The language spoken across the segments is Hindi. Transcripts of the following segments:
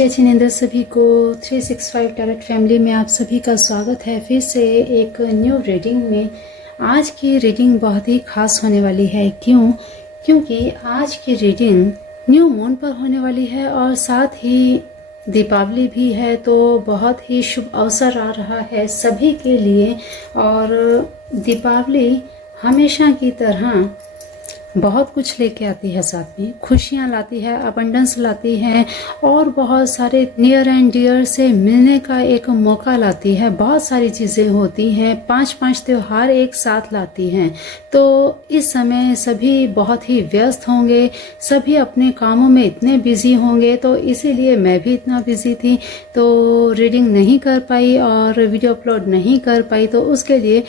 अच्छी अच्छी नींद सभी को 365 टैरोट फैमिली में आप सभी का स्वागत है फिर से एक न्यू रीडिंग में। आज की रीडिंग बहुत ही खास होने वाली है। क्योंकि आज की रीडिंग न्यू मून पर होने वाली है और साथ ही दीपावली भी है, तो बहुत ही शुभ अवसर आ रहा है सभी के लिए। और दीपावली हमेशा की तरह बहुत कुछ लेके आती है, साथ में खुशियाँ लाती है, अबंडेंस लाती है और बहुत सारे नियर एंड डियर से मिलने का एक मौका लाती है। बहुत सारी चीज़ें होती हैं, 5 त्योहार एक साथ लाती हैं। तो इस समय सभी बहुत ही व्यस्त होंगे, सभी अपने कामों में इतने बिजी होंगे, तो इसीलिए मैं भी इतना बिजी थी तो रीडिंग नहीं कर पाई और वीडियो अपलोड नहीं कर पाई। तो उसके लिए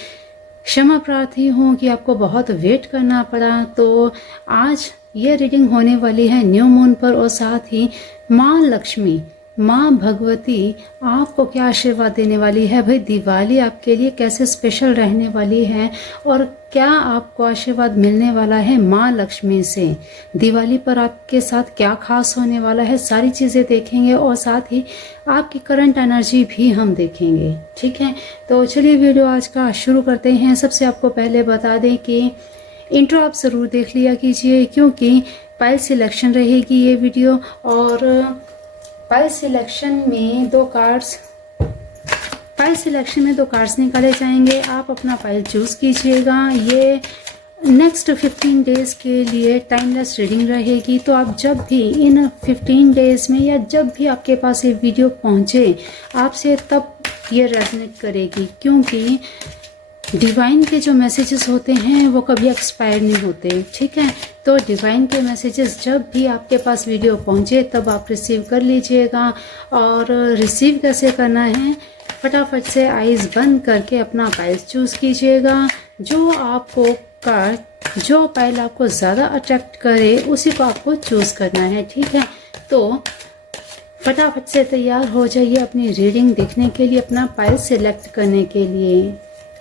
क्षमा प्रार्थी हूँ कि आपको बहुत वेट करना पड़ा। तो आज ये रीडिंग होने वाली है न्यू मून पर और साथ ही माँ लक्ष्मी, माँ भगवती आपको क्या आशीर्वाद देने वाली है। भाई दिवाली आपके लिए कैसे स्पेशल रहने वाली है और क्या आपको आशीर्वाद मिलने वाला है माँ लक्ष्मी से। दिवाली पर आपके साथ क्या खास होने वाला है, सारी चीज़ें देखेंगे और साथ ही आपकी करंट एनर्जी भी हम देखेंगे। ठीक है, तो चलिए वीडियो आज का शुरू करते हैं। सबसे आपको पहले बता दें कि इंट्रो आप ज़रूर देख लिया कीजिए, क्योंकि पाइल सिलेक्शन रहेगी ये वीडियो। और पाइल सिलेक्शन में दो कार्ड्स निकाले जाएंगे। आप अपना पाइल चूज कीजिएगा। ये नेक्स्ट 15 डेज के लिए टाइमलेस रीडिंग रहेगी। तो आप जब भी इन 15 डेज में या जब भी आपके पास ये वीडियो पहुंचे आपसे, तब ये रेजोनेट करेगी, क्योंकि डिवाइन के जो मैसेजेस होते हैं वो कभी एक्सपायर नहीं होते। ठीक है, तो डिवाइन के मैसेजेस जब भी आपके पास वीडियो पहुंचे तब आप रिसीव कर लीजिएगा। और रिसीव कैसे करना है, फटाफट से आईज बंद करके अपना पाइल चूज कीजिएगा। जो आपको कार्ड, जो पाइल आपको ज़्यादा अट्रैक्ट करे उसी को आपको चूज करना है। ठीक है, तो फटाफट से तैयार हो जाइए अपनी रीडिंग देखने के लिए, अपना पाइल सिलेक्ट करने के लिए।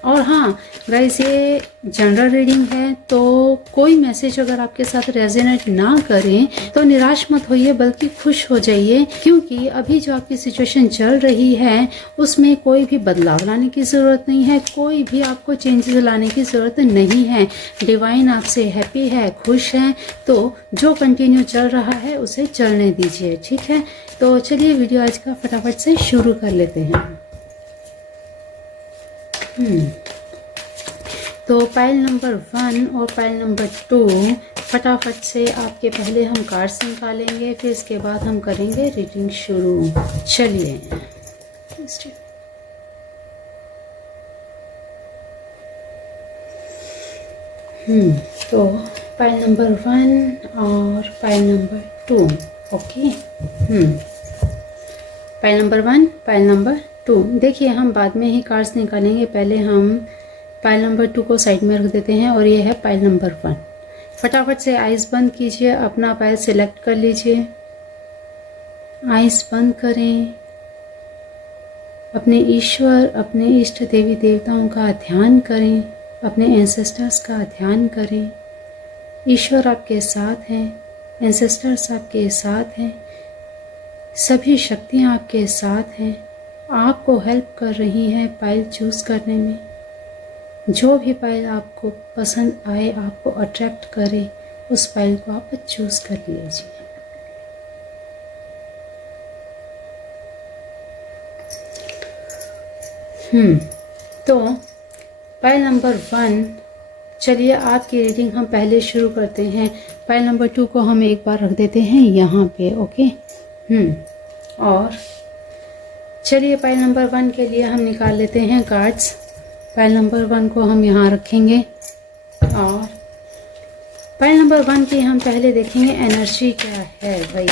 और हाँ गाइस, ये जनरल रीडिंग है, तो कोई मैसेज अगर आपके साथ रेजोनेट ना करें तो निराश मत होइए, बल्कि खुश हो जाइए, क्योंकि अभी जो आपकी सिचुएशन चल रही है उसमें कोई भी बदलाव लाने की ज़रूरत नहीं है, कोई भी आपको चेंजेस लाने की ज़रूरत नहीं है। डिवाइन आपसे हैप्पी है, खुश है, तो जो कंटिन्यू चल रहा है उसे चलने दीजिए। ठीक है, तो चलिए वीडियो आज का फटाफट से शुरू कर लेते हैं। तो पाइल नंबर 1 और पाइल नंबर 2 फटाफट से आपके पहले हम कार्ड्स निकालेंगे, फिर इसके बाद हम करेंगे रीडिंग शुरू। चलिए, तो पाइल नंबर 1 और pile number 2। Okay, pile number 1, pile number 2। देखिए, हम बाद में ही कार्ड्स निकालेंगे, पहले हम पाइल नंबर 2 को साइड में रख देते हैं और ये है पाइल नंबर 1। फटाफट से आइज बंद कीजिए, अपना पाइल सिलेक्ट कर लीजिए। आइज बंद करें, अपने ईश्वर, अपने इष्ट देवी देवताओं का ध्यान करें, अपने एंसेस्टर्स का ध्यान करें। ईश्वर आपके साथ हैं, एंसेस्टर्स आपके साथ हैं, सभी शक्तियाँ आपके साथ हैं, आपको हेल्प कर रही हैं पाइल चूज करने में। जो भी पाइल आपको पसंद आए, आपको अट्रैक्ट करे, उस पाइल को आप चूज कर लीजिए। तो पाइल नंबर 1, चलिए आपकी रीडिंग हम पहले शुरू करते हैं। पाइल नंबर 2 को हम एक बार रख देते हैं यहाँ पे। ओके, और चलिए पाइल नंबर 1 के लिए हम निकाल लेते हैं कार्ड्स। पाइल नंबर 1 को हम यहाँ रखेंगे और पाइल नंबर 1 की हम पहले देखेंगे एनर्जी क्या है भाई।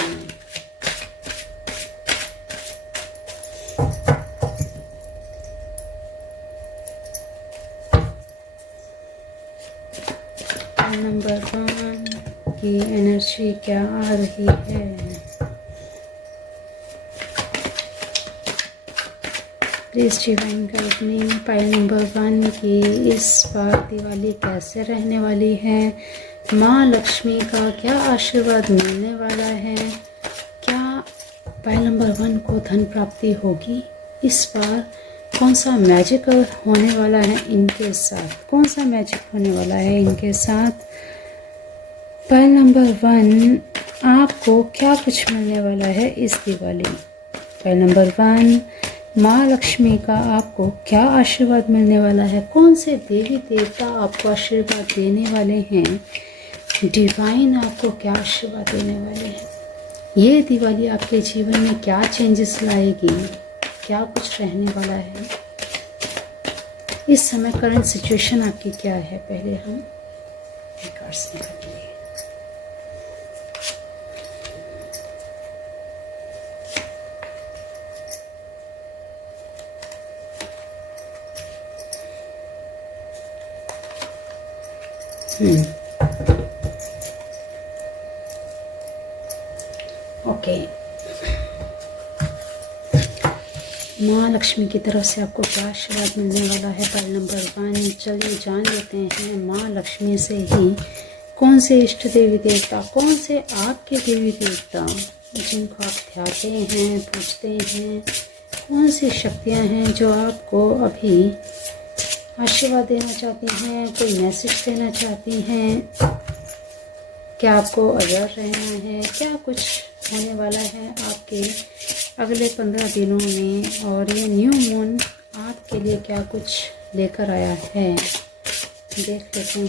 पाइल नंबर 1 की एनर्जी क्या आ रही है। Please divine guide me, pile number 1 की इस बार दिवाली कैसे रहने वाली है। माँ लक्ष्मी का क्या आशीर्वाद मिलने वाला है। क्या पाइल नंबर 1 को धन प्राप्ति होगी। इस बार कौन सा मैजिक होने वाला है इनके साथ, कौन सा मैजिक होने वाला है इनके साथ। पाइल नंबर 1, आपको क्या कुछ मिलने वाला है इस दिवाली। पाइल नंबर 1, माँ लक्ष्मी का आपको क्या आशीर्वाद मिलने वाला है, कौन से देवी देवता आपको आशीर्वाद देने वाले हैं, डिवाइन आपको क्या आशीर्वाद देने वाले हैं। ये दिवाली आपके जीवन में क्या चेंजेस लाएगी, क्या कुछ रहने वाला है इस समय, करंट सिचुएशन आपकी क्या है। पहले हम कार्ड्स निकालेंगे। ओके, माँ लक्ष्मी की तरफ से आपको क्या आशीर्वाद मिलने वाला है। पाइल नंबर 1, चलिए जान लेते हैं माँ लक्ष्मी से ही कौन से इष्ट देवी देवता, कौन से आपके देवी देवता जिनको आप ध्याते हैं, पूजते हैं, कौन सी शक्तियाँ हैं जो आपको अभी आशीर्वाद देना चाहती हैं, कोई मैसेज देना चाहती हैं, क्या आपको अवेयर रहना है, क्या कुछ होने वाला है आपके अगले 15 दिनों में, और ये न्यू मून आपके लिए क्या कुछ लेकर आया है। देख लेते हैं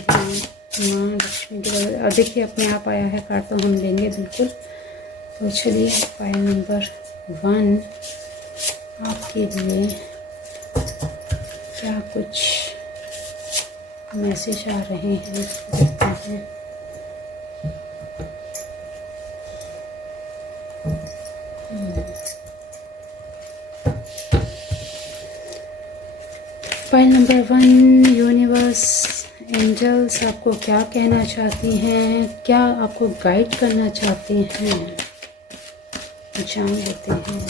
माँ लक्ष्मी की तरफ। और देखिए अपने आप आया है कार्ड तो हम लेंगे बिल्कुल। तो चलिए पाइल नंबर 1 आपके लिए क्या कुछ मैसेज आ रहे हैं देखते हैं। पाइल नंबर 1, यूनिवर्स एंजल्स आपको क्या कहना चाहती हैं, क्या आपको गाइड करना चाहती हैं, जान लेते हैं।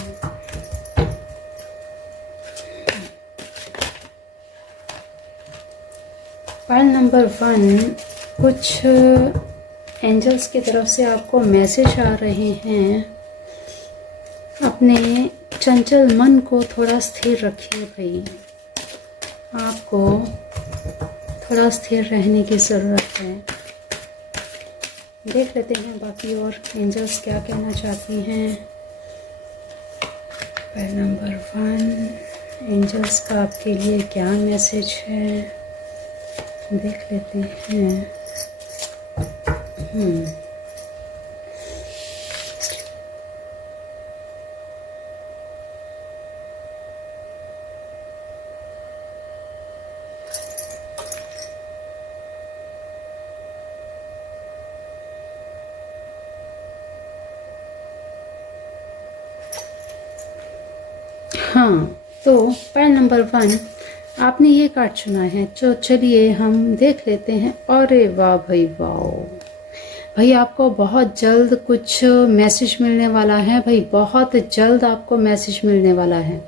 पाइल नंबर 1, कुछ एंजल्स की तरफ से आपको मैसेज आ रहे हैं। अपने चंचल मन को थोड़ा स्थिर रखिए भाई, आपको थोड़ा स्थिर रहने की ज़रूरत है। देख लेते हैं बाकी और एंजल्स क्या कहना चाहती हैं। पाइल नंबर 1, एंजल्स का आपके लिए क्या मैसेज है, देख लेते हैं। हाँ, तो पाइल नंबर 1 आपने ये कार्ड चुना है। तो चलिए हम देख लेते हैं। अरे वाह भाई वाह भाई, आपको बहुत जल्द कुछ मैसेज मिलने वाला है भाई, बहुत जल्द आपको मैसेज मिलने वाला है।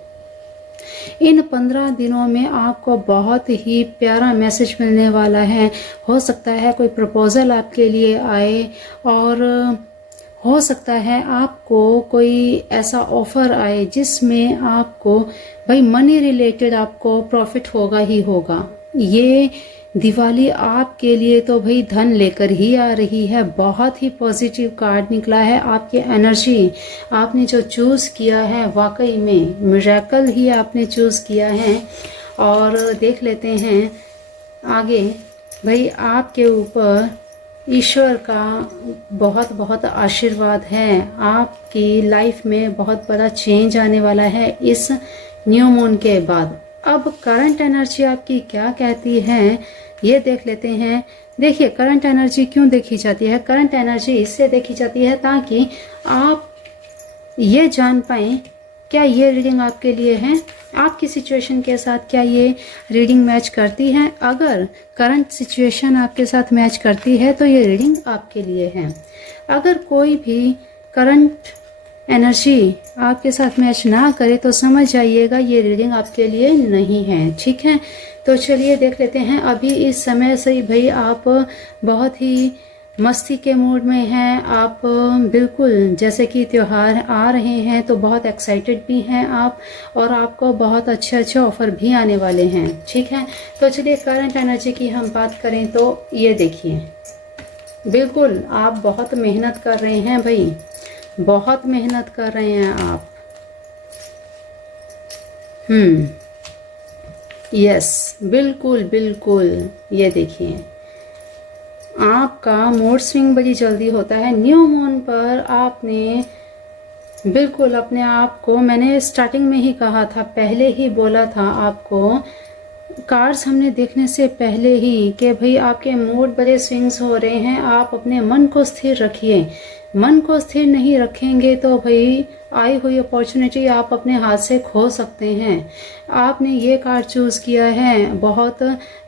इन 15 दिनों में आपको बहुत ही प्यारा मैसेज मिलने वाला है। हो सकता है कोई प्रपोजल आपके लिए आए, और हो सकता है आपको कोई ऐसा ऑफर आए जिसमें आपको भाई मनी रिलेटेड आपको प्रॉफिट होगा ही होगा। ये दिवाली आपके लिए तो भाई धन लेकर ही आ रही है। बहुत ही पॉजिटिव कार्ड निकला है। आपकी एनर्जी आपने जो चूज़ किया है वाकई में मिरेकल ही आपने चूज़ किया है। और देख लेते हैं आगे भाई, आपके ऊपर ईश्वर का बहुत बहुत आशीर्वाद है। आपकी लाइफ में बहुत बड़ा चेंज आने वाला है इस न्यू मून के बाद। अब करंट एनर्जी आपकी क्या कहती है ये देख लेते हैं। देखिए करंट एनर्जी क्यों देखी जाती है, करंट एनर्जी इससे देखी जाती है ताकि आप ये जान पाएं क्या ये रीडिंग आपके लिए है, आपकी सिचुएशन के साथ क्या ये रीडिंग मैच करती है। अगर करंट सिचुएशन आपके साथ मैच करती है तो ये रीडिंग आपके लिए है। अगर कोई भी करंट एनर्जी आपके साथ मैच ना करे तो समझ जाइएगा ये रीडिंग आपके लिए नहीं है। ठीक है, तो चलिए देख लेते हैं। अभी इस समय से भाई आप बहुत ही मस्ती के मूड में हैं आप, बिल्कुल जैसे कि त्योहार आ रहे हैं तो बहुत एक्साइटेड भी हैं आप, और आपको बहुत अच्छे अच्छे ऑफर भी आने वाले हैं। ठीक है, तो चलिए करंट एनर्जी की हम बात करें तो ये देखिए, बिल्कुल आप बहुत मेहनत कर रहे हैं भाई, बहुत मेहनत कर रहे हैं आप। यस, बिल्कुल बिल्कुल, ये देखिए आपका मूड स्विंग बड़ी जल्दी होता है। न्यू मून पर आपने बिल्कुल अपने आप को, मैंने स्टार्टिंग में ही कहा था, पहले ही बोला था आपको, कार्ड्स हमने देखने से पहले ही, कि भाई आपके मूड बड़े स्विंग्स हो रहे हैं। आप अपने मन को स्थिर रखिए, मन को स्थिर नहीं रखेंगे तो भाई आई हुई अपॉर्चुनिटी आप अपने हाथ से खो सकते हैं। आपने ये कार्ड चूज किया है, बहुत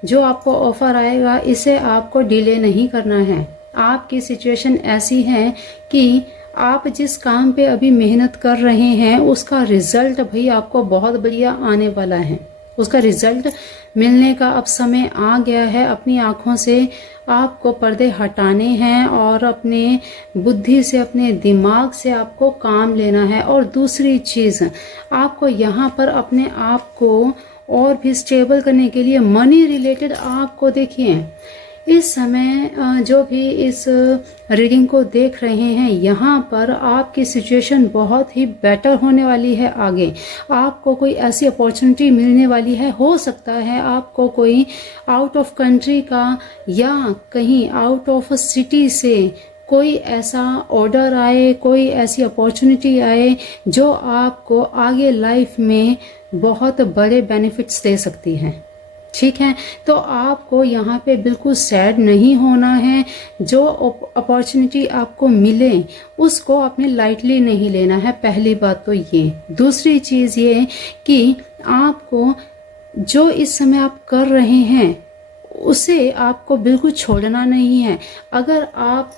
जो आपको ऑफर आएगा इसे आपको डिले नहीं करना है। आपकी सिचुएशन ऐसी है कि आप जिस काम पे अभी मेहनत कर रहे हैं उसका रिजल्ट भाई आपको बहुत बढ़िया आने वाला है। उसका रिजल्ट मिलने का अब समय आ गया है। अपनी आंखों से आपको पर्दे हटाने हैं और अपने बुद्धि से, अपने दिमाग से आपको काम लेना है। और दूसरी चीज़, आपको यहाँ पर अपने आप को और भी स्टेबल करने के लिए मनी रिलेटेड आपको देखिए, इस समय जो भी इस रीडिंग को देख रहे हैं, यहाँ पर आपकी सिचुएशन बहुत ही बेटर होने वाली है। आगे आपको कोई ऐसी अपॉर्चुनिटी मिलने वाली है। हो सकता है आपको कोई आउट ऑफ कंट्री का या कहीं आउट ऑफ सिटी से कोई ऐसा ऑर्डर आए, कोई ऐसी अपॉर्चुनिटी आए जो आपको आगे लाइफ में बहुत बड़े बेनिफिट्स दे सकती है। ठीक है, तो आपको यहाँ पे बिल्कुल सैड नहीं होना है। जो अपॉर्चुनिटी आपको मिले उसको आपने लाइटली नहीं लेना है, पहली बात तो ये। दूसरी चीज़ ये कि आपको जो इस समय आप कर रहे हैं उसे आपको बिल्कुल छोड़ना नहीं है। अगर आप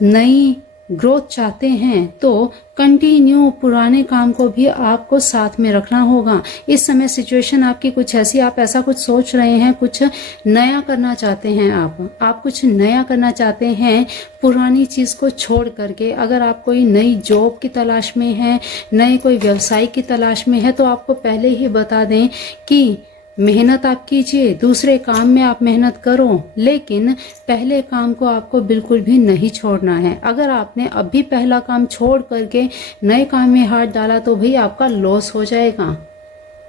नई ग्रोथ चाहते हैं तो कंटिन्यू पुराने काम को भी आपको साथ में रखना होगा। इस समय सिचुएशन आपकी कुछ ऐसी, आप ऐसा कुछ सोच रहे हैं, कुछ नया करना चाहते हैं, आप कुछ नया करना चाहते हैं पुरानी चीज़ को छोड़ करके। अगर आप कोई नई जॉब की तलाश में हैं, नए कोई व्यवसाय की तलाश में है, तो आपको पहले ही बता दें कि मेहनत आप कीजिए, दूसरे काम में आप मेहनत करो, लेकिन पहले काम को आपको बिल्कुल भी नहीं छोड़ना है। अगर आपने अभी पहला काम छोड़ करके नए काम में हाथ डाला तो भाई आपका लॉस हो जाएगा,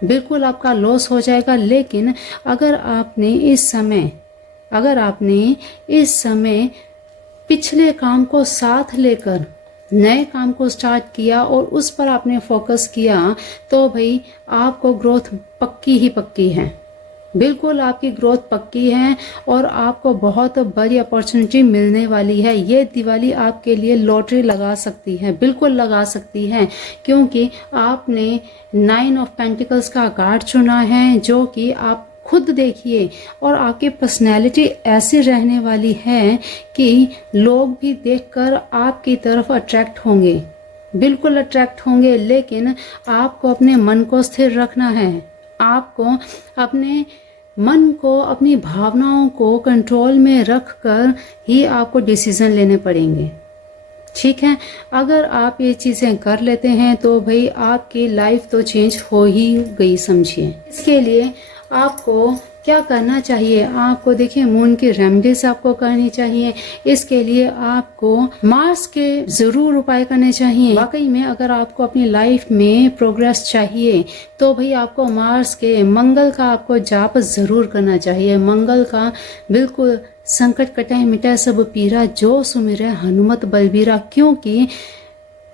बिल्कुल आपका लॉस हो जाएगा। लेकिन अगर आपने इस समय पिछले काम को साथ लेकर नए काम को स्टार्ट किया और उस पर आपने फोकस किया तो भाई आपको ग्रोथ पक्की ही पक्की है, बिल्कुल आपकी ग्रोथ पक्की है और आपको बहुत बड़ी अपॉर्चुनिटी मिलने वाली है। ये दिवाली आपके लिए लॉटरी लगा सकती है, बिल्कुल लगा सकती है, क्योंकि आपने 9 ऑफ पेंटिकल्स का कार्ड चुना है, जो कि आप खुद देखिए। और आपकी पर्सनैलिटी ऐसी रहने वाली है कि लोग भी देखकर आपकी तरफ अट्रैक्ट होंगे, बिल्कुल अट्रैक्ट होंगे। लेकिन आपको अपने मन को स्थिर रखना है, आपको अपने मन को, अपनी भावनाओं को कंट्रोल में रखकर ही आपको डिसीजन लेने पड़ेंगे। ठीक है, अगर आप ये चीज़ें कर लेते हैं तो भाई आपकी लाइफ तो चेंज हो ही गई समझिए। इसके लिए आपको क्या करना चाहिए, आपको देखिए मून की रेमेडीज आपको करनी चाहिए। इसके लिए आपको मार्स के जरूर उपाय करने चाहिए। वाकई में अगर आपको अपनी लाइफ में प्रोग्रेस चाहिए तो भाई आपको मार्स के, मंगल का आपको जाप जरूर करना चाहिए। मंगल का बिल्कुल संकट कटे मिटे सब पीरा, जो सुमिरे हनुमत बलबीरा। क्योंकि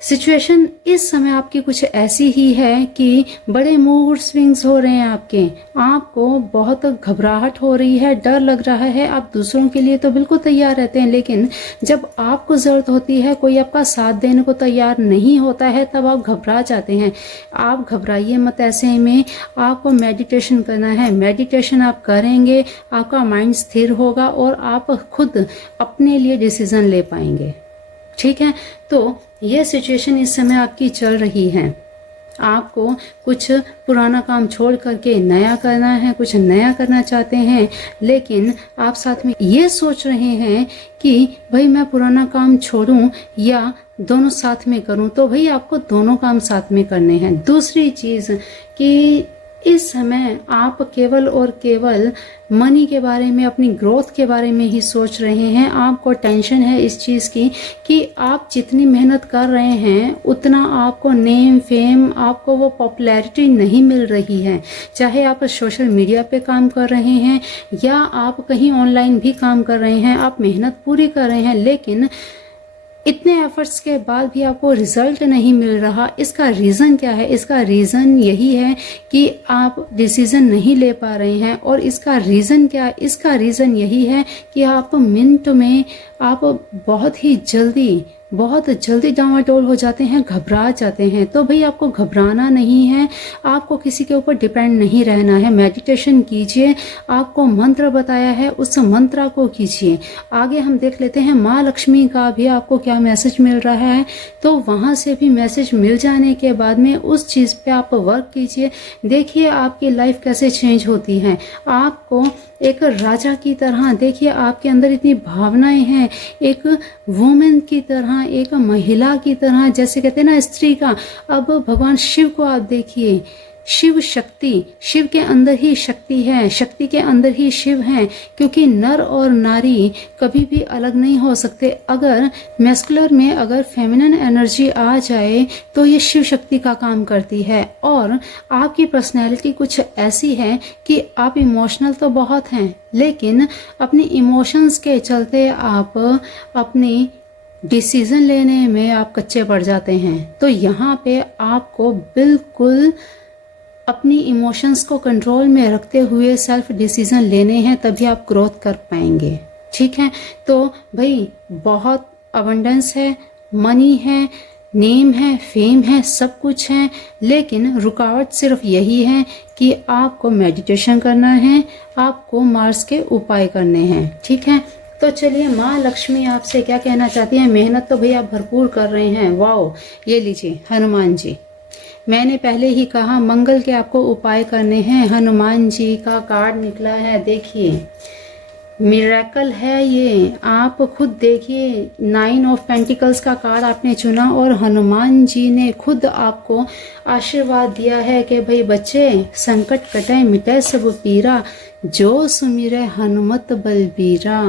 सिचुएशन इस समय आपकी कुछ ऐसी ही है कि बड़े मूड स्विंग्स हो रहे हैं आपको बहुत घबराहट हो रही है, डर लग रहा है। आप दूसरों के लिए तो बिल्कुल तैयार रहते हैं, लेकिन जब आपको जरूरत होती है, कोई आपका साथ देने को तैयार नहीं होता है, तब आप घबरा जाते हैं। आप घबराइए मत, ऐसे में आपको मेडिटेशन करना है। मेडिटेशन आप करेंगे, आपका माइंड स्थिर होगा और आप खुद अपने लिए डिसीजन ले पाएंगे। ठीक है, तो ये सिचुएशन इस समय आपकी चल रही है। आपको कुछ पुराना काम छोड़ करके नया करना है, कुछ नया करना चाहते हैं, लेकिन आप साथ में ये सोच रहे हैं कि भाई मैं पुराना काम छोड़ूं या दोनों साथ में करूं, तो भाई आपको दोनों काम साथ में करने हैं। दूसरी चीज कि इस समय आप केवल और केवल मनी के बारे में, अपनी ग्रोथ के बारे में ही सोच रहे हैं। आपको टेंशन है इस चीज़ की कि आप जितनी मेहनत कर रहे हैं उतना आपको नेम फेम, आपको वो पॉपुलैरिटी नहीं मिल रही है। चाहे आप सोशल मीडिया पे काम कर रहे हैं या आप कहीं ऑनलाइन भी काम कर रहे हैं, आप मेहनत पूरी कर रहे हैं, लेकिन इतने एफर्ट्स के बाद भी आपको रिजल्ट नहीं मिल रहा। इसका रीज़न क्या है? इसका रीज़न यही है कि आप डिसीजन नहीं ले पा रहे हैं। और इसका रीज़न क्या है? इसका रीज़न यही है कि आप मिनट में, आप बहुत जल्दी डामाडोल हो जाते हैं, घबरा जाते हैं। तो भाई आपको घबराना नहीं है, आपको किसी के ऊपर डिपेंड नहीं रहना है। मेडिटेशन कीजिए, आपको मंत्र बताया है उस मंत्र को कीजिए। आगे हम देख लेते हैं माँ लक्ष्मी का भी आपको क्या मैसेज मिल रहा है। तो वहां से भी मैसेज मिल जाने के बाद में उस चीज पे आप वर्क कीजिए। देखिए आपकी लाइफ कैसे चेंज होती है। आपको एक राजा की तरह, देखिए आपके अंदर इतनी भावनाएं हैं, एक वुमेन की तरह, एक महिला की तरह, जैसे कहते हैं ना स्त्री का। अब भगवान शिव को आप देखिए, शिव शक्ति, शिव के अंदर ही शक्ति है, शक्ति के अंदर ही शिव है, क्योंकि नर और नारी कभी भी अलग नहीं हो सकते। अगर मैस्कुलर में अगर फेमिनिन एनर्जी आ जाए तो ये शिव शक्ति का काम करती है। और आपकी पर्सनैलिटी कुछ ऐसी है कि आप इमोशनल तो बहुत हैं, लेकिन अपनी इमोशंस के चलते आप अपनी डिसीजन लेने में आप कच्चे पड़ जाते हैं। तो यहाँ पे आपको बिल्कुल अपनी इमोशंस को कंट्रोल में रखते हुए सेल्फ डिसीजन लेने हैं, तभी आप ग्रोथ कर पाएंगे। ठीक है, तो भाई बहुत अबंडेंस है, मनी है, नेम है, फेम है, सब कुछ है, लेकिन रुकावट सिर्फ यही है कि आपको मेडिटेशन करना है, आपको मार्स के उपाय करने हैं। ठीक है, तो चलिए माँ लक्ष्मी आपसे क्या कहना चाहती हैं। मेहनत तो भैया भरपूर कर रहे हैं, वाओ। ये लीजिए हनुमान जी, मैंने पहले ही कहा मंगल के आपको उपाय करने हैं। हनुमान जी का कार्ड निकला है, देखिए मिरेकल है ये, आप खुद देखिए। 9 ऑफ पेंटिकल्स का कार्ड आपने चुना और हनुमान जी ने खुद आपको आशीर्वाद दिया है कि भाई बच्चे, संकट कटे मिटे सब पीरा, जो सुमिरे हनुमत बलबीरा।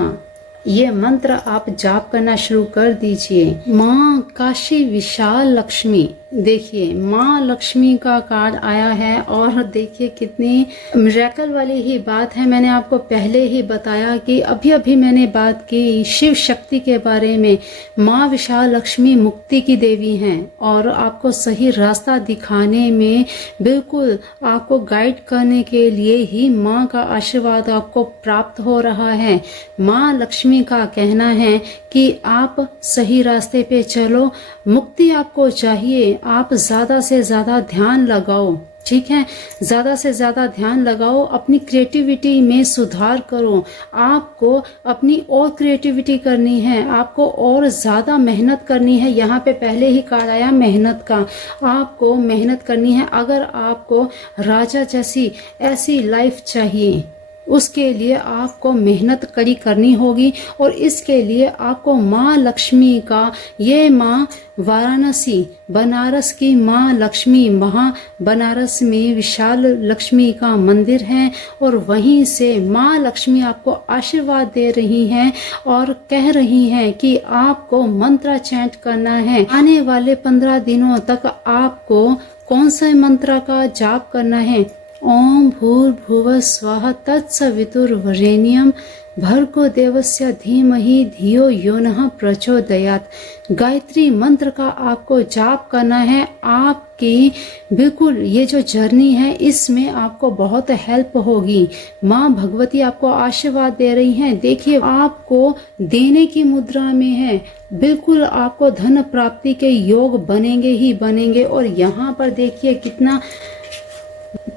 ये मंत्र आप जाप करना शुरू कर दीजिए। माँ काशी विशाल लक्ष्मी, देखिए माँ लक्ष्मी का कार्ड आया है और देखिए कितनी मिरेकल वाली ही बात है। मैंने आपको पहले ही बताया कि अभी मैंने बात की शिव शक्ति के बारे में। माँ विशाल लक्ष्मी मुक्ति की देवी हैं और आपको सही रास्ता दिखाने में, बिल्कुल आपको गाइड करने के लिए ही माँ का आशीर्वाद आपको प्राप्त हो रहा है। माँ लक्ष्मी का कहना है कि आप सही रास्ते पे चलो, मुक्ति आपको चाहिए, आप ज्यादा से ज्यादा ध्यान लगाओ। ठीक है, ज्यादा से ज्यादा ध्यान लगाओ, अपनी क्रिएटिविटी में सुधार करो। आपको अपनी और क्रिएटिविटी करनी है, आपको और ज्यादा मेहनत करनी है। यहाँ पे पहले ही कार्ड आया मेहनत का, आपको मेहनत करनी है। अगर आपको राजा जैसी ऐसी लाइफ चाहिए, उसके लिए आपको मेहनत कड़ी करनी होगी। और इसके लिए आपको माँ लक्ष्मी का, ये माँ वाराणसी बनारस की माँ लक्ष्मी, वहाँ बनारस में विशाल लक्ष्मी का मंदिर है और वहीं से माँ लक्ष्मी आपको आशीर्वाद दे रही हैं और कह रही हैं कि आपको मंत्र चैंट करना है। आने वाले 15 दिनों तक आपको कौन सा मंत्र का जाप करना है? ओम भूर्भुवः स्वः तत्सवितुर्वरेण्यं भर्गो देवस्य धीमहि धियो यो नः प्रचोदयात्। गायत्री मंत्र का आपको जाप करना है। आपकी बिल्कुल ये जो जर्नी है इसमें आपको बहुत हेल्प होगी। माँ भगवती आपको आशीर्वाद दे रही हैं। देखिए आपको देने की मुद्रा में है, बिल्कुल आपको धन प्राप्ति के योग बनेंगे ही बनेंगे। और यहाँ पर देखिए कितना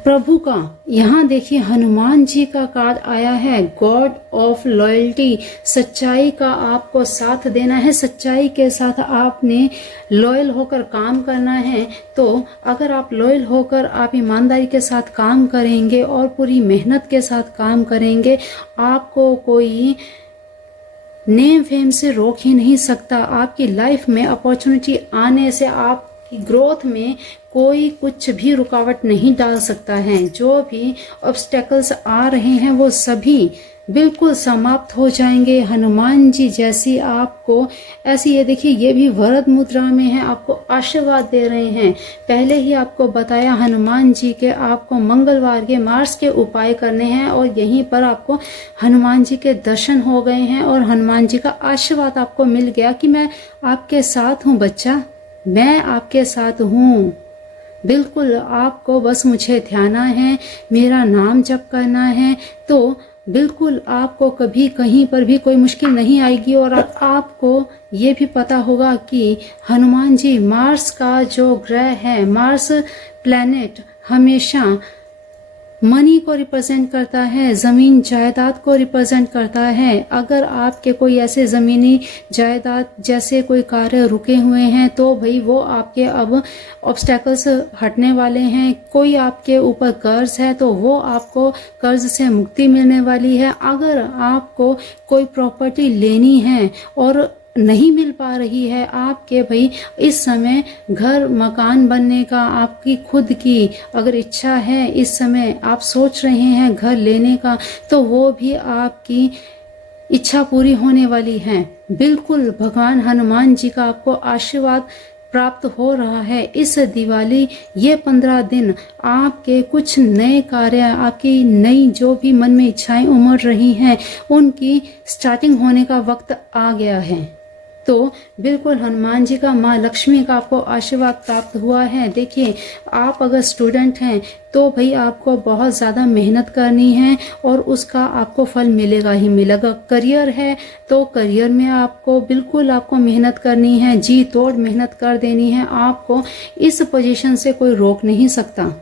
प्रभु का। यहाँ देखिए हनुमान जी का कार्ड आया है, गॉड ऑफ लॉयल्टी। सच्चाई का आपको साथ देना है, सच्चाई के साथ आपने लॉयल होकर काम करना है। तो अगर आप लॉयल होकर आप ईमानदारी के साथ काम करेंगे और पूरी मेहनत के साथ काम करेंगे, आपको कोई नेम फेम से रोक ही नहीं सकता। आपकी लाइफ में अपॉर्चुनिटी आने से आपकी ग्रोथ में कोई कुछ भी रुकावट नहीं डाल सकता है। जो भी ऑब्स्टेकल्स आ रहे हैं वो सभी बिल्कुल समाप्त हो जाएंगे। हनुमान जी जैसी आपको ऐसी, ये देखिए ये भी वरद मुद्रा में है, आपको आशीर्वाद दे रहे हैं। पहले ही आपको बताया हनुमान जी के आपको मंगलवार के मार्स के उपाय करने हैं और यहीं पर आपको हनुमान जी के दर्शन हो गए हैं और हनुमान जी का आशीर्वाद आपको मिल गया कि मैं आपके साथ हूँ बच्चा, मैं आपके साथ हूँ। बिल्कुल आपको बस मुझे ध्याना है, मेरा नाम जप करना है, तो बिल्कुल आपको कभी कहीं पर भी कोई मुश्किल नहीं आएगी। और आपको ये भी पता होगा कि हनुमान जी मार्स का जो ग्रह है, मार्स प्लैनेट हमेशा मनी को रिप्रेजेंट करता है, जमीन जायदाद को रिप्रेजेंट करता है। अगर आपके कोई ऐसे जमीनी जायदाद जैसे कोई कार्य रुके हुए हैं तो भाई वो आपके अब ऑब्स्टेकल्स हटने वाले हैं। कोई आपके ऊपर कर्ज है तो वो आपको कर्ज से मुक्ति मिलने वाली है। अगर आपको कोई प्रॉपर्टी लेनी है और नहीं मिल पा रही है आपके भाई इस समय घर मकान बनने का, आपकी खुद की अगर इच्छा है, इस समय आप सोच रहे हैं घर लेने का, तो वो भी आपकी इच्छा पूरी होने वाली है। बिल्कुल भगवान हनुमान जी का आपको आशीर्वाद प्राप्त हो रहा है। इस दिवाली ये 15 दिन आपके कुछ नए कार्य, आपकी नई जो भी मन में इच्छाएं उमड़ रही हैं उनकी स्टार्टिंग होने का वक्त आ गया है। तो बिल्कुल हनुमान जी का, माँ लक्ष्मी का आपको आशीर्वाद प्राप्त हुआ है। देखिए आप अगर स्टूडेंट हैं तो भाई आपको बहुत ज़्यादा मेहनत करनी है और उसका आपको फल मिलेगा ही मिलेगा। करियर है तो करियर में आपको बिल्कुल आपको मेहनत करनी है, जी तोड़ मेहनत कर देनी है। आपको इस पोजीशन से कोई रोक नहीं सकता,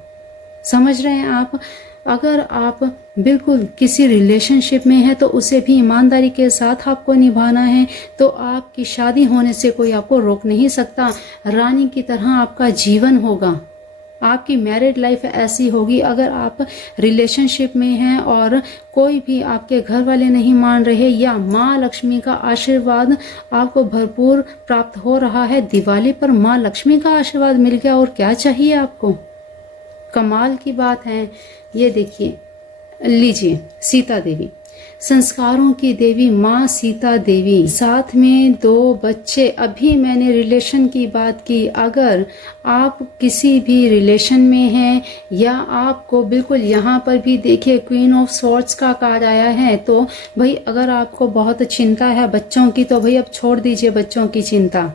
समझ रहे हैं आप। अगर आप बिल्कुल किसी रिलेशनशिप में है तो उसे भी ईमानदारी के साथ आपको निभाना है, तो आपकी शादी होने से कोई आपको रोक नहीं सकता। रानी की तरह आपका जीवन होगा, आपकी मैरिड लाइफ ऐसी होगी। अगर आप रिलेशनशिप में हैं और कोई भी आपके घर वाले नहीं मान रहे या माँ लक्ष्मी का आशीर्वाद आपको भरपूर प्राप्त हो रहा है, दिवाली पर माँ लक्ष्मी का आशीर्वाद मिल गया, और क्या चाहिए आपको। कमाल की बात है। ये देखिए, लीजिए सीता देवी, संस्कारों की देवी माँ सीता देवी, साथ में 2 बच्चे। अभी मैंने रिलेशन की बात की। अगर आप किसी भी रिलेशन में हैं या आपको बिल्कुल यहाँ पर भी देखिए क्वीन ऑफ स्वॉर्ड्स का कार्ड आया है, तो भाई अगर आपको बहुत चिंता है बच्चों की तो भाई अब छोड़ दीजिए बच्चों की चिंता।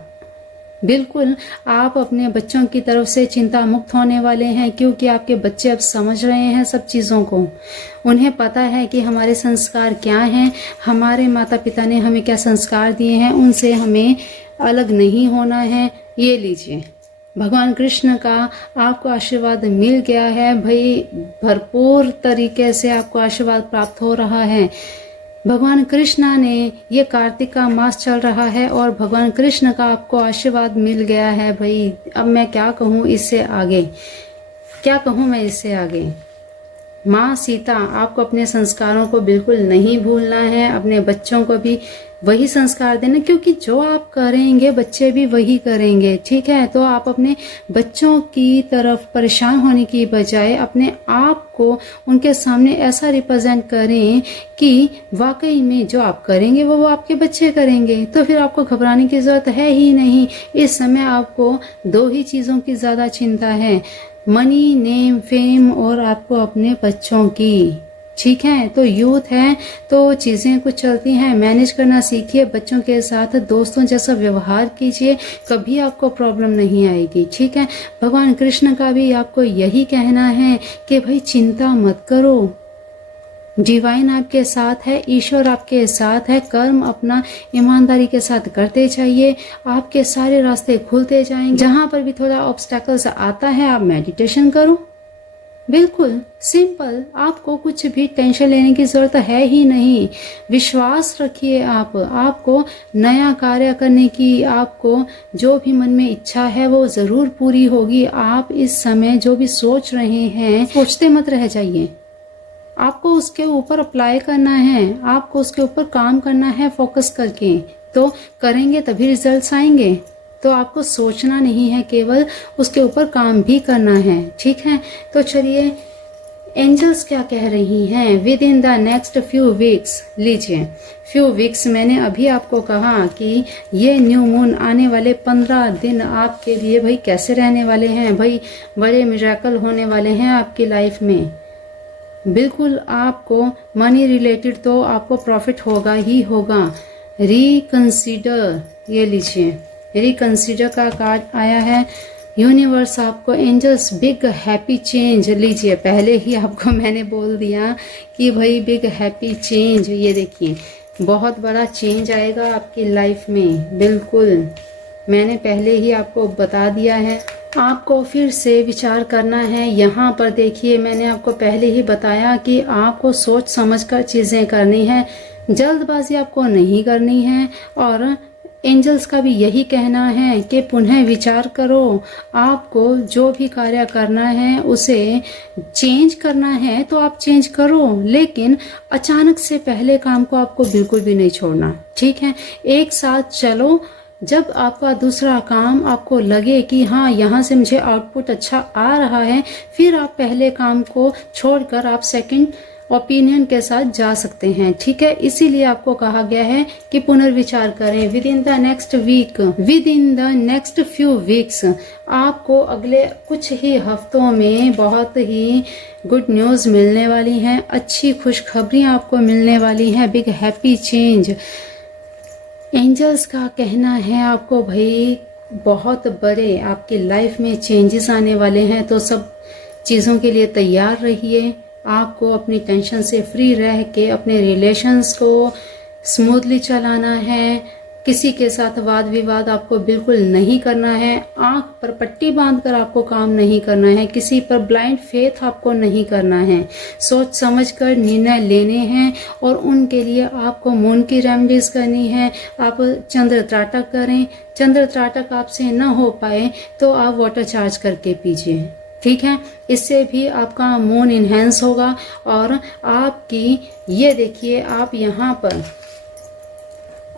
बिल्कुल आप अपने बच्चों की तरफ से चिंता मुक्त होने वाले हैं, क्योंकि आपके बच्चे अब समझ रहे हैं सब चीज़ों को। उन्हें पता है कि हमारे संस्कार क्या हैं, हमारे माता पिता ने हमें क्या संस्कार दिए हैं, उनसे हमें अलग नहीं होना है। ये लीजिए, भगवान कृष्ण का आपको आशीर्वाद मिल गया है भाई, भरपूर तरीके से आपको आशीर्वाद प्राप्त हो रहा है। भगवान कृष्ण ने, ये कार्तिक का मास चल रहा है और भगवान कृष्ण का आपको आशीर्वाद मिल गया है भाई। अब मैं क्या कहूँ इससे आगे, क्या कहूँ मैं इससे आगे। माँ सीता, आपको अपने संस्कारों को बिल्कुल नहीं भूलना है, अपने बच्चों को भी वही संस्कार देना, क्योंकि जो आप करेंगे बच्चे भी वही करेंगे, ठीक है। तो आप अपने बच्चों की तरफ परेशान होने की बजाय अपने आप को उनके सामने ऐसा रिप्रेजेंट करें कि वाकई में जो आप करेंगे वो आपके बच्चे करेंगे, तो फिर आपको घबराने की जरूरत है ही नहीं। इस समय आपको 2 ही चीज़ों की ज़्यादा चिंता है, मनी, नेम, फेम और आपको अपने बच्चों की, ठीक है। तो यूथ है तो चीज़ें कुछ चलती हैं, मैनेज करना सीखिए, बच्चों के साथ दोस्तों जैसा व्यवहार कीजिए, कभी आपको प्रॉब्लम नहीं आएगी, ठीक है। भगवान कृष्ण का भी आपको यही कहना है कि भाई चिंता मत करो, डिवाइन आपके साथ है, ईश्वर आपके साथ है। कर्म अपना ईमानदारी के साथ करते जाइए, आपके सारे रास्ते खुलते जाएंगे। जहाँ पर भी थोड़ा ऑब्स्टेकल्स आता है आप मेडिटेशन करो, बिल्कुल सिंपल, आपको कुछ भी टेंशन लेने की जरूरत है ही नहीं। विश्वास रखिए आपको नया कार्य करने की, आपको जो भी मन में इच्छा है वो जरूर पूरी होगी। आप इस समय जो भी सोच रहे हैं, सोचते मत रह जाइए। आपको उसके ऊपर अप्लाई करना है, आपको उसके ऊपर काम करना है फोकस करके, तो करेंगे तभी रिजल्ट्स आएंगे। तो आपको सोचना नहीं है, केवल उसके ऊपर काम भी करना है। ठीक है, तो चलिए एंजल्स क्या कह रही हैं with in the next few weeks. लीजिए, फ्यू वीक्स मैंने अभी आपको कहा कि ये न्यू मून आने वाले 15 दिन आपके लिए भाई कैसे रहने वाले हैं। भाई बड़े मिरेकल होने वाले हैं आपकी लाइफ में। बिल्कुल आपको मनी रिलेटेड तो आपको प्रॉफिट होगा ही होगा। रिकंसीडर, ये लीजिए रिकंसीडर का कार्ड आया है। यूनिवर्स आपको एंजल्स बिग हैप्पी चेंज, लीजिए पहले ही आपको मैंने बोल दिया कि भाई बिग हैप्पी चेंज। ये देखिए बहुत बड़ा चेंज आएगा आपकी लाइफ में। बिल्कुल मैंने पहले ही आपको बता दिया है, आपको फिर से विचार करना है। यहाँ पर देखिए मैंने आपको पहले ही बताया कि आपको सोच समझकर चीजें करनी है, जल्दबाजी आपको नहीं करनी है। और एंजल्स का भी यही कहना है कि पुनः विचार करो। आपको जो भी कार्य करना है उसे चेंज करना है तो आप चेंज करो, लेकिन अचानक से पहले काम को आपको बिल्कुल भी नहीं छोड़ना। ठीक है, एक साथ चलो। जब आपका दूसरा काम आपको लगे कि हाँ यहाँ से मुझे आउटपुट अच्छा आ रहा है, फिर आप पहले काम को छोड़कर आप सेकंड ओपिनियन के साथ जा सकते हैं। ठीक है, इसीलिए आपको कहा गया है कि पुनर्विचार करें। Within the next week, within the next few weeks, आपको अगले कुछ ही हफ्तों में बहुत ही गुड न्यूज मिलने वाली हैं। अच्छी खुशखबरियां आपको मिलने वाली हैं। बिग हैप्पी चेंज, एंजल्स का कहना है आपको भाई बहुत बड़े आपकी लाइफ में चेंजेस आने वाले हैं। तो सब चीज़ों के लिए तैयार रहिए। आपको अपनी टेंशन से फ्री रह के अपने रिलेशंस को स्मूथली चलाना है। किसी के साथ वाद विवाद आपको बिल्कुल नहीं करना है। आंख पर पट्टी बांधकर आपको काम नहीं करना है। किसी पर ब्लाइंड फेथ आपको नहीं करना है। सोच समझकर निर्णय लेने हैं और उनके लिए आपको मून की रेमेडीज करनी है। आप चंद्र त्राटक करें। चंद्र त्राटक आपसे न हो पाए तो आप वाटर चार्ज करके पीजिए। ठीक है, इससे भी आपका मून इन्हेंस होगा। और आपकी ये देखिए, आप यहाँ पर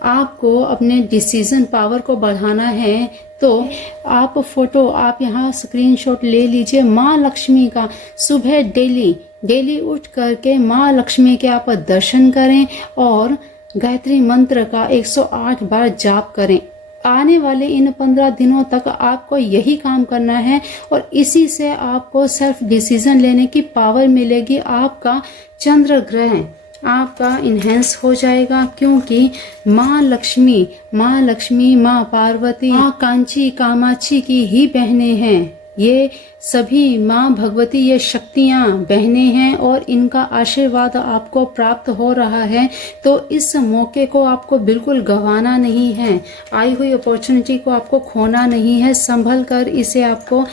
आपको अपने डिसीजन पावर को बढ़ाना है। तो आप फोटो, आप यहाँ स्क्रीनशॉट ले लीजिए माँ लक्ष्मी का। सुबह डेली उठ करके माँ लक्ष्मी के आप दर्शन करें और गायत्री मंत्र का 108 बार जाप करें। आने वाले इन 15 दिनों तक आपको यही काम करना है और इसी से आपको सेल्फ डिसीजन लेने की पावर मिलेगी। आपका चंद्र ग्रह आपका इन्हेंस हो जाएगा, क्योंकि माँ लक्ष्मी, माँ पार्वती, माँ कांची कामाक्षी की ही बहनें हैं। ये सभी माँ भगवती, ये शक्तियाँ बहनें हैं और इनका आशीर्वाद आपको प्राप्त हो रहा है। तो इस मौके को आपको बिल्कुल गंवाना नहीं है। आई हुई अपॉर्चुनिटी को आपको खोना नहीं है। संभल कर इसे आपको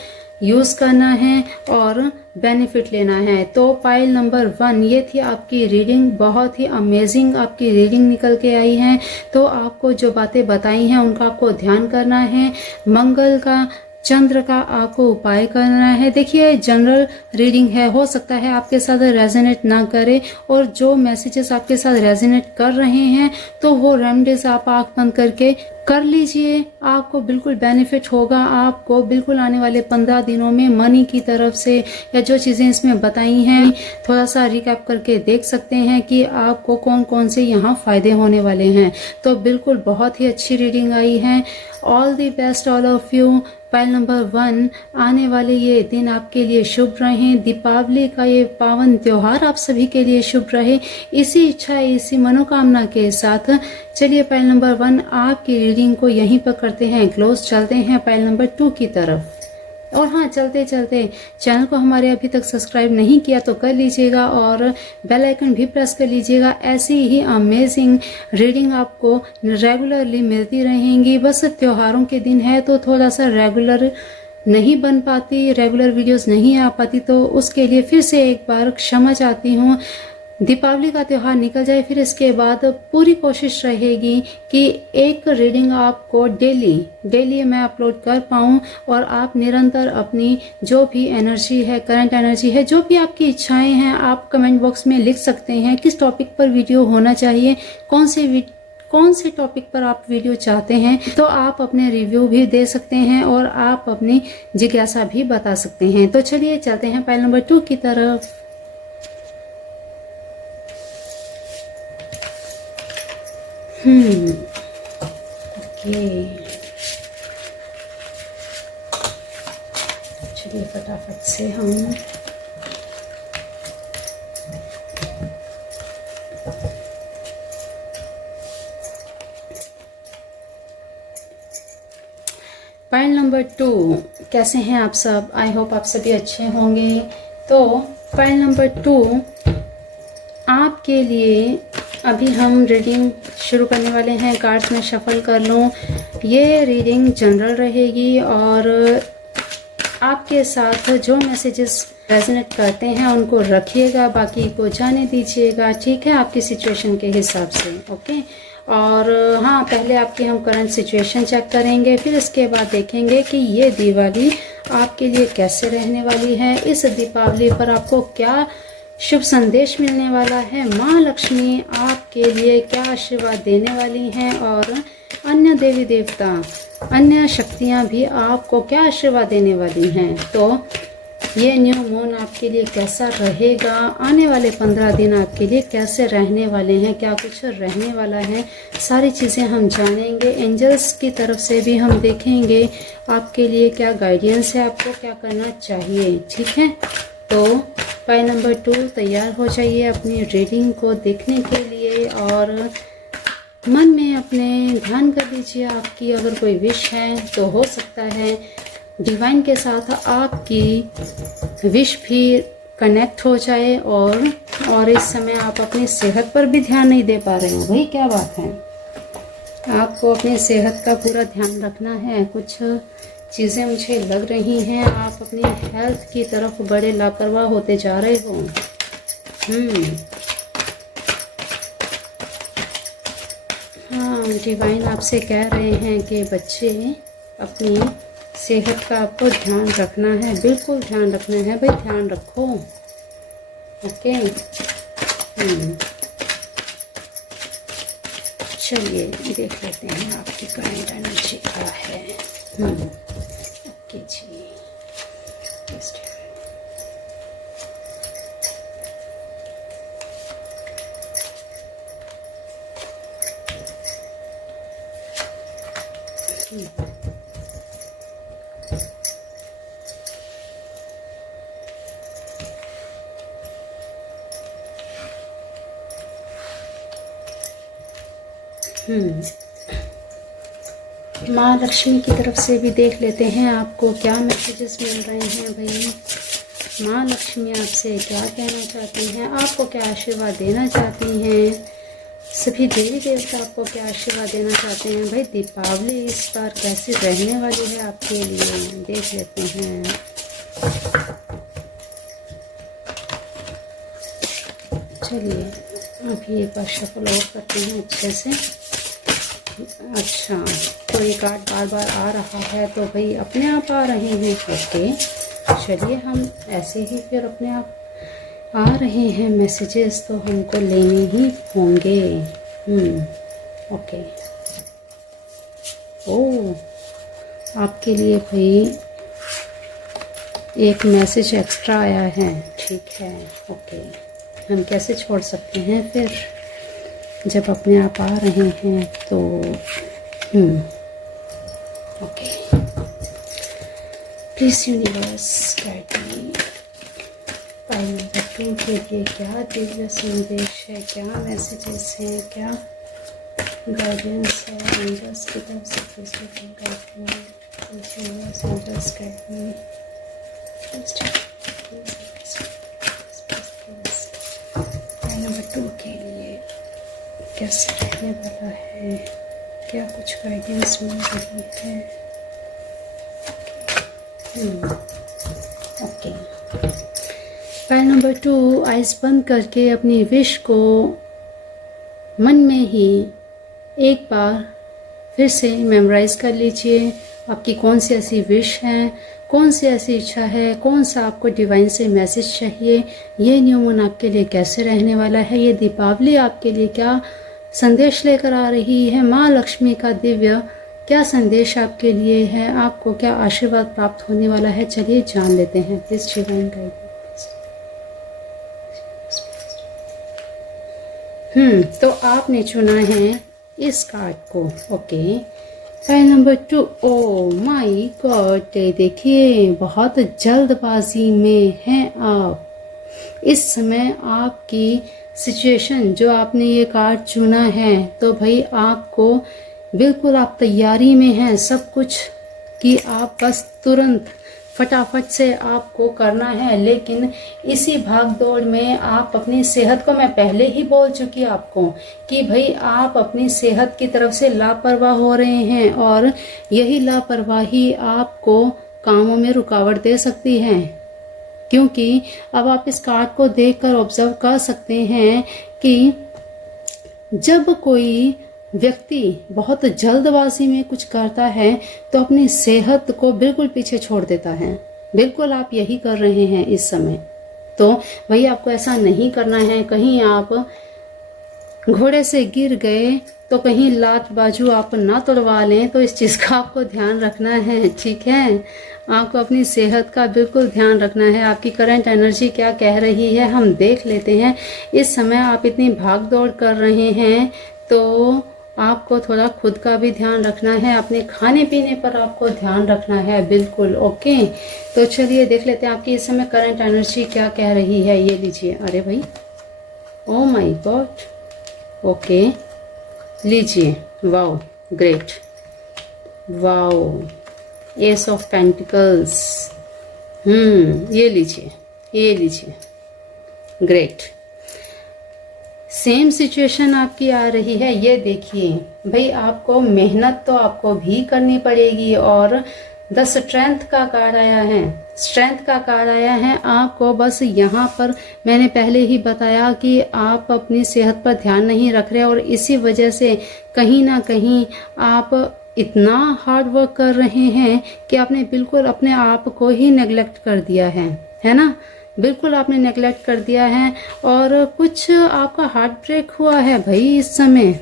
यूज करना है और बेनिफिट लेना है। तो पाइल नंबर 1 ये थी आपकी रीडिंग। बहुत ही अमेजिंग आपकी रीडिंग निकल के आई है। तो आपको जो बातें बताई हैं उनका आपको ध्यान करना है। मंगल का, चंद्र का आपको उपाय करना है। देखिए जनरल रीडिंग है, हो सकता है आपके साथ रेजोनेट ना करे, और जो मैसेजेस आपके साथ रेजोनेट कर रहे हैं तो वो रेमेडीज आप आंख बंद करके कर लीजिए। आपको बिल्कुल बेनिफिट होगा। आपको बिल्कुल आने वाले 15 दिनों में मनी की तरफ से, या जो चीजें इसमें बताई हैं थोड़ा सा रिकैप करके देख सकते हैं कि आपको कौन कौन से यहाँ फायदे होने वाले हैं। तो बिल्कुल बहुत ही अच्छी रीडिंग आई है। All the best all of you. Pile number 1, आने वाले ये दिन आपके लिए शुभ रहें। दीपावली का ये पावन त्योहार आप सभी के लिए शुभ रहे। इसी इच्छा, इसी मनोकामना के साथ चलिए पाइल नंबर 1 आपकी रीडिंग को यहीं पर करते हैं क्लोज। चलते हैं पाइल नंबर 2 की तरफ। और हाँ, चलते चलते चैनल को हमारे अभी तक सब्सक्राइब नहीं किया तो कर लीजिएगा और बेल आइकन भी प्रेस कर लीजिएगा। ऐसी ही अमेजिंग रीडिंग आपको रेगुलरली मिलती रहेंगी। बस त्योहारों के दिन है तो थोड़ा सा रेगुलर नहीं बन पाती, रेगुलर वीडियोस नहीं आ पाती, तो उसके लिए फिर से एक बार क्षमा चाहती हूँ। दीपावली का त्यौहार निकल जाए, फिर इसके बाद पूरी कोशिश रहेगी कि एक रीडिंग आपको डेली मैं अपलोड कर पाऊँ, और आप निरंतर अपनी जो भी एनर्जी है, करंट एनर्जी है, जो भी आपकी इच्छाएं हैं, आप कमेंट बॉक्स में लिख सकते हैं किस टॉपिक पर वीडियो होना चाहिए, कौन से टॉपिक पर आप वीडियो चाहते हैं। तो आप अपने रिव्यू भी दे सकते हैं और आप अपनी जिज्ञासा भी बता सकते हैं। तो चलिए चलते हैं पाइल नंबर 2 की तरफ। ओके, चलिए फटाफट से हम पाइल नंबर 2, कैसे हैं आप सब? आई होप आप सभी अच्छे होंगे। तो पाइल नंबर 2 आपके लिए अभी हम रीडिंग शुरू करने वाले हैं। कार्ड्स में शफल कर लूँ। ये रीडिंग जनरल रहेगी और आपके साथ जो मैसेजेस रेजोनेट करते हैं उनको रखिएगा, बाकी को जाने दीजिएगा, ठीक है, आपकी सिचुएशन के हिसाब से। ओके, और हाँ, पहले आपकी हम करंट सिचुएशन चेक करेंगे, फिर इसके बाद देखेंगे कि ये दिवाली आपके लिए कैसे रहने वाली है। इस दीपावली पर आपको क्या शुभ संदेश मिलने वाला है, माँ लक्ष्मी आपके लिए क्या आशीर्वाद देने वाली हैं, और अन्य देवी देवता, अन्य शक्तियाँ भी आपको क्या आशीर्वाद देने वाली हैं। तो ये न्यू मून आपके लिए कैसा रहेगा, आने वाले 15 दिन आपके लिए कैसे रहने वाले हैं, क्या कुछ रहने वाला है, सारी चीज़ें हम जानेंगे। एंजल्स की तरफ से भी हम देखेंगे आपके लिए क्या गाइडेंस है, आपको क्या करना चाहिए, ठीक है। तो पाइल नंबर 2 तैयार हो जाइए अपनी रीडिंग को देखने के लिए, और मन में अपने ध्यान कर लीजिए आपकी अगर कोई विश है तो हो सकता है डिवाइन के साथ आपकी विश भी कनेक्ट हो जाए, और इस समय आप अपनी सेहत पर भी ध्यान नहीं दे पा रहे हो। भाई क्या बात है, आपको अपनी सेहत का पूरा ध्यान रखना है। कुछ चीज़ें मुझे लग रही हैं, आप अपनी हेल्थ की तरफ बड़े लापरवाह होते जा रहे हो। हाँ, डिवाइन आपसे कह रहे हैं कि बच्चे अपनी सेहत का आपको ध्यान रखना है, बिल्कुल ध्यान रखना है भाई, ध्यान रखो। ओके, चलिए देख लेते हैं आपकी करंट एनर्जी क्या है। ओके जी, माँ लक्ष्मी की तरफ से भी देख लेते हैं आपको क्या मैसेजेस मिल रहे हैं। भाई माँ लक्ष्मी आपसे क्या कहना चाहती हैं, आपको क्या आशीर्वाद देना चाहती हैं, सभी देवी देवता आपको क्या आशीर्वाद देना चाहते हैं। भाई दीपावली इस बार कैसी रहने वाली है आपके लिए, देख लेते हैं। चलिए अभी एक बार शफल और करते हैं अच्छे से। अच्छा, कोई कार्ड बार बार आ रहा है तो भाई अपने आप आ रहे हैं। ओके, चलिए हम ऐसे ही फिर अपने आप आ रहे हैं मैसेजेस तो हमको लेने ही होंगे। ओके, आपके लिए भाई एक मैसेज एक्स्ट्रा आया है, ठीक है। ओके, हम कैसे छोड़ सकते हैं फिर जब अपने आप आ रहे हैं तो। Okay, please universe guide me. Pile number 2 के लिए क्या दिव्य संदेश है, क्या मैसेजेस हैं, क्या गाइडेंस है एंजल्स की तरफ से। Please guide me, angels guide me. Pile number 2 के लिए कैसे रहने वाला है, क्या कुछ गाइडेंस मिल रही है। ओके। फाइल नंबर 2, आइज बंद करके अपनी विश को मन में ही एक बार फिर से मेमोराइज कर लीजिए। आपकी कौन सी ऐसी विश है, कौन सी ऐसी इच्छा है, कौन सा आपको डिवाइन से मैसेज चाहिए, ये न्यू मून आपके लिए कैसे रहने वाला है, ये दीपावली आपके लिए क्या संदेश लेकर आ रही है, माँ लक्ष्मी का दिव्य क्या संदेश आपके लिए है, आपको क्या आशीर्वाद प्राप्त होने वाला है। चलिए जान लेते हैं। Please divine guide. तो आपने चुना है इस कार्ड को। Okay, file number 2। Oh my God, देखिए बहुत जल्दबाजी में हैं आप। इस समय आपकी सिचुएशन जो आपने ये कार्ड चुना है, तो भाई आपको बिल्कुल आप तैयारी में हैं सब कुछ कि आप बस तुरंत फटाफट से आपको करना है। लेकिन इसी भाग दौड़ में आप अपनी सेहत को, मैं पहले ही बोल चुकी आपको कि भाई आप अपनी सेहत की तरफ से लापरवाह हो रहे हैं और यही लापरवाही आपको कामों में रुकावट दे सकती है। क्योंकि अब आप इस कार्ड को देखकर ऑब्जर्व कर सकते हैं कि जब कोई व्यक्ति बहुत जल्दबाजी में कुछ करता है तो अपनी सेहत को बिल्कुल पीछे छोड़ देता है। बिल्कुल आप यही कर रहे हैं इस समय। तो भाई आपको ऐसा नहीं करना है। कहीं आप घोड़े से गिर गए तो कहीं लात बाजू आप ना तोड़वा लें, तो इस चीज़ का आपको ध्यान रखना है। ठीक है, आपको अपनी सेहत का बिल्कुल ध्यान रखना है। आपकी करंट एनर्जी क्या कह रही है हम देख लेते हैं। इस समय आप इतनी भाग दौड़ कर रहे हैं तो आपको थोड़ा खुद का भी ध्यान रखना है, अपने खाने पीने पर आपको ध्यान रखना है। बिल्कुल ओके। तो चलिए देख लेते हैं आपकी इस समय करंट एनर्जी क्या कह रही है। ये लीजिए। अरे भाई, ओ माय गॉड। ओके, लीजिए। Wow, great. Wow, S of pentacles. ये लीजिए, ये लीजिए। ग्रेट। सेम सिचुएशन आपकी आ रही है। ये देखिए भाई, आपको मेहनत तो आपको भी करनी पड़ेगी। और द स्ट्रेंथ का कार्ड आया है। स्ट्रेंथ का कार्ड आया है। आपको बस यहाँ पर मैंने पहले ही बताया कि आप अपनी सेहत पर ध्यान नहीं रख रहे और इसी वजह से कहीं ना कहीं आप इतना हार्ड वर्क कर रहे हैं कि आपने बिल्कुल अपने आप को ही नेग्लेक्ट कर दिया है ना। बिल्कुल आपने नेग्लेक्ट कर दिया है और कुछ आपका हार्ट ब्रेक हुआ है भाई इस समय।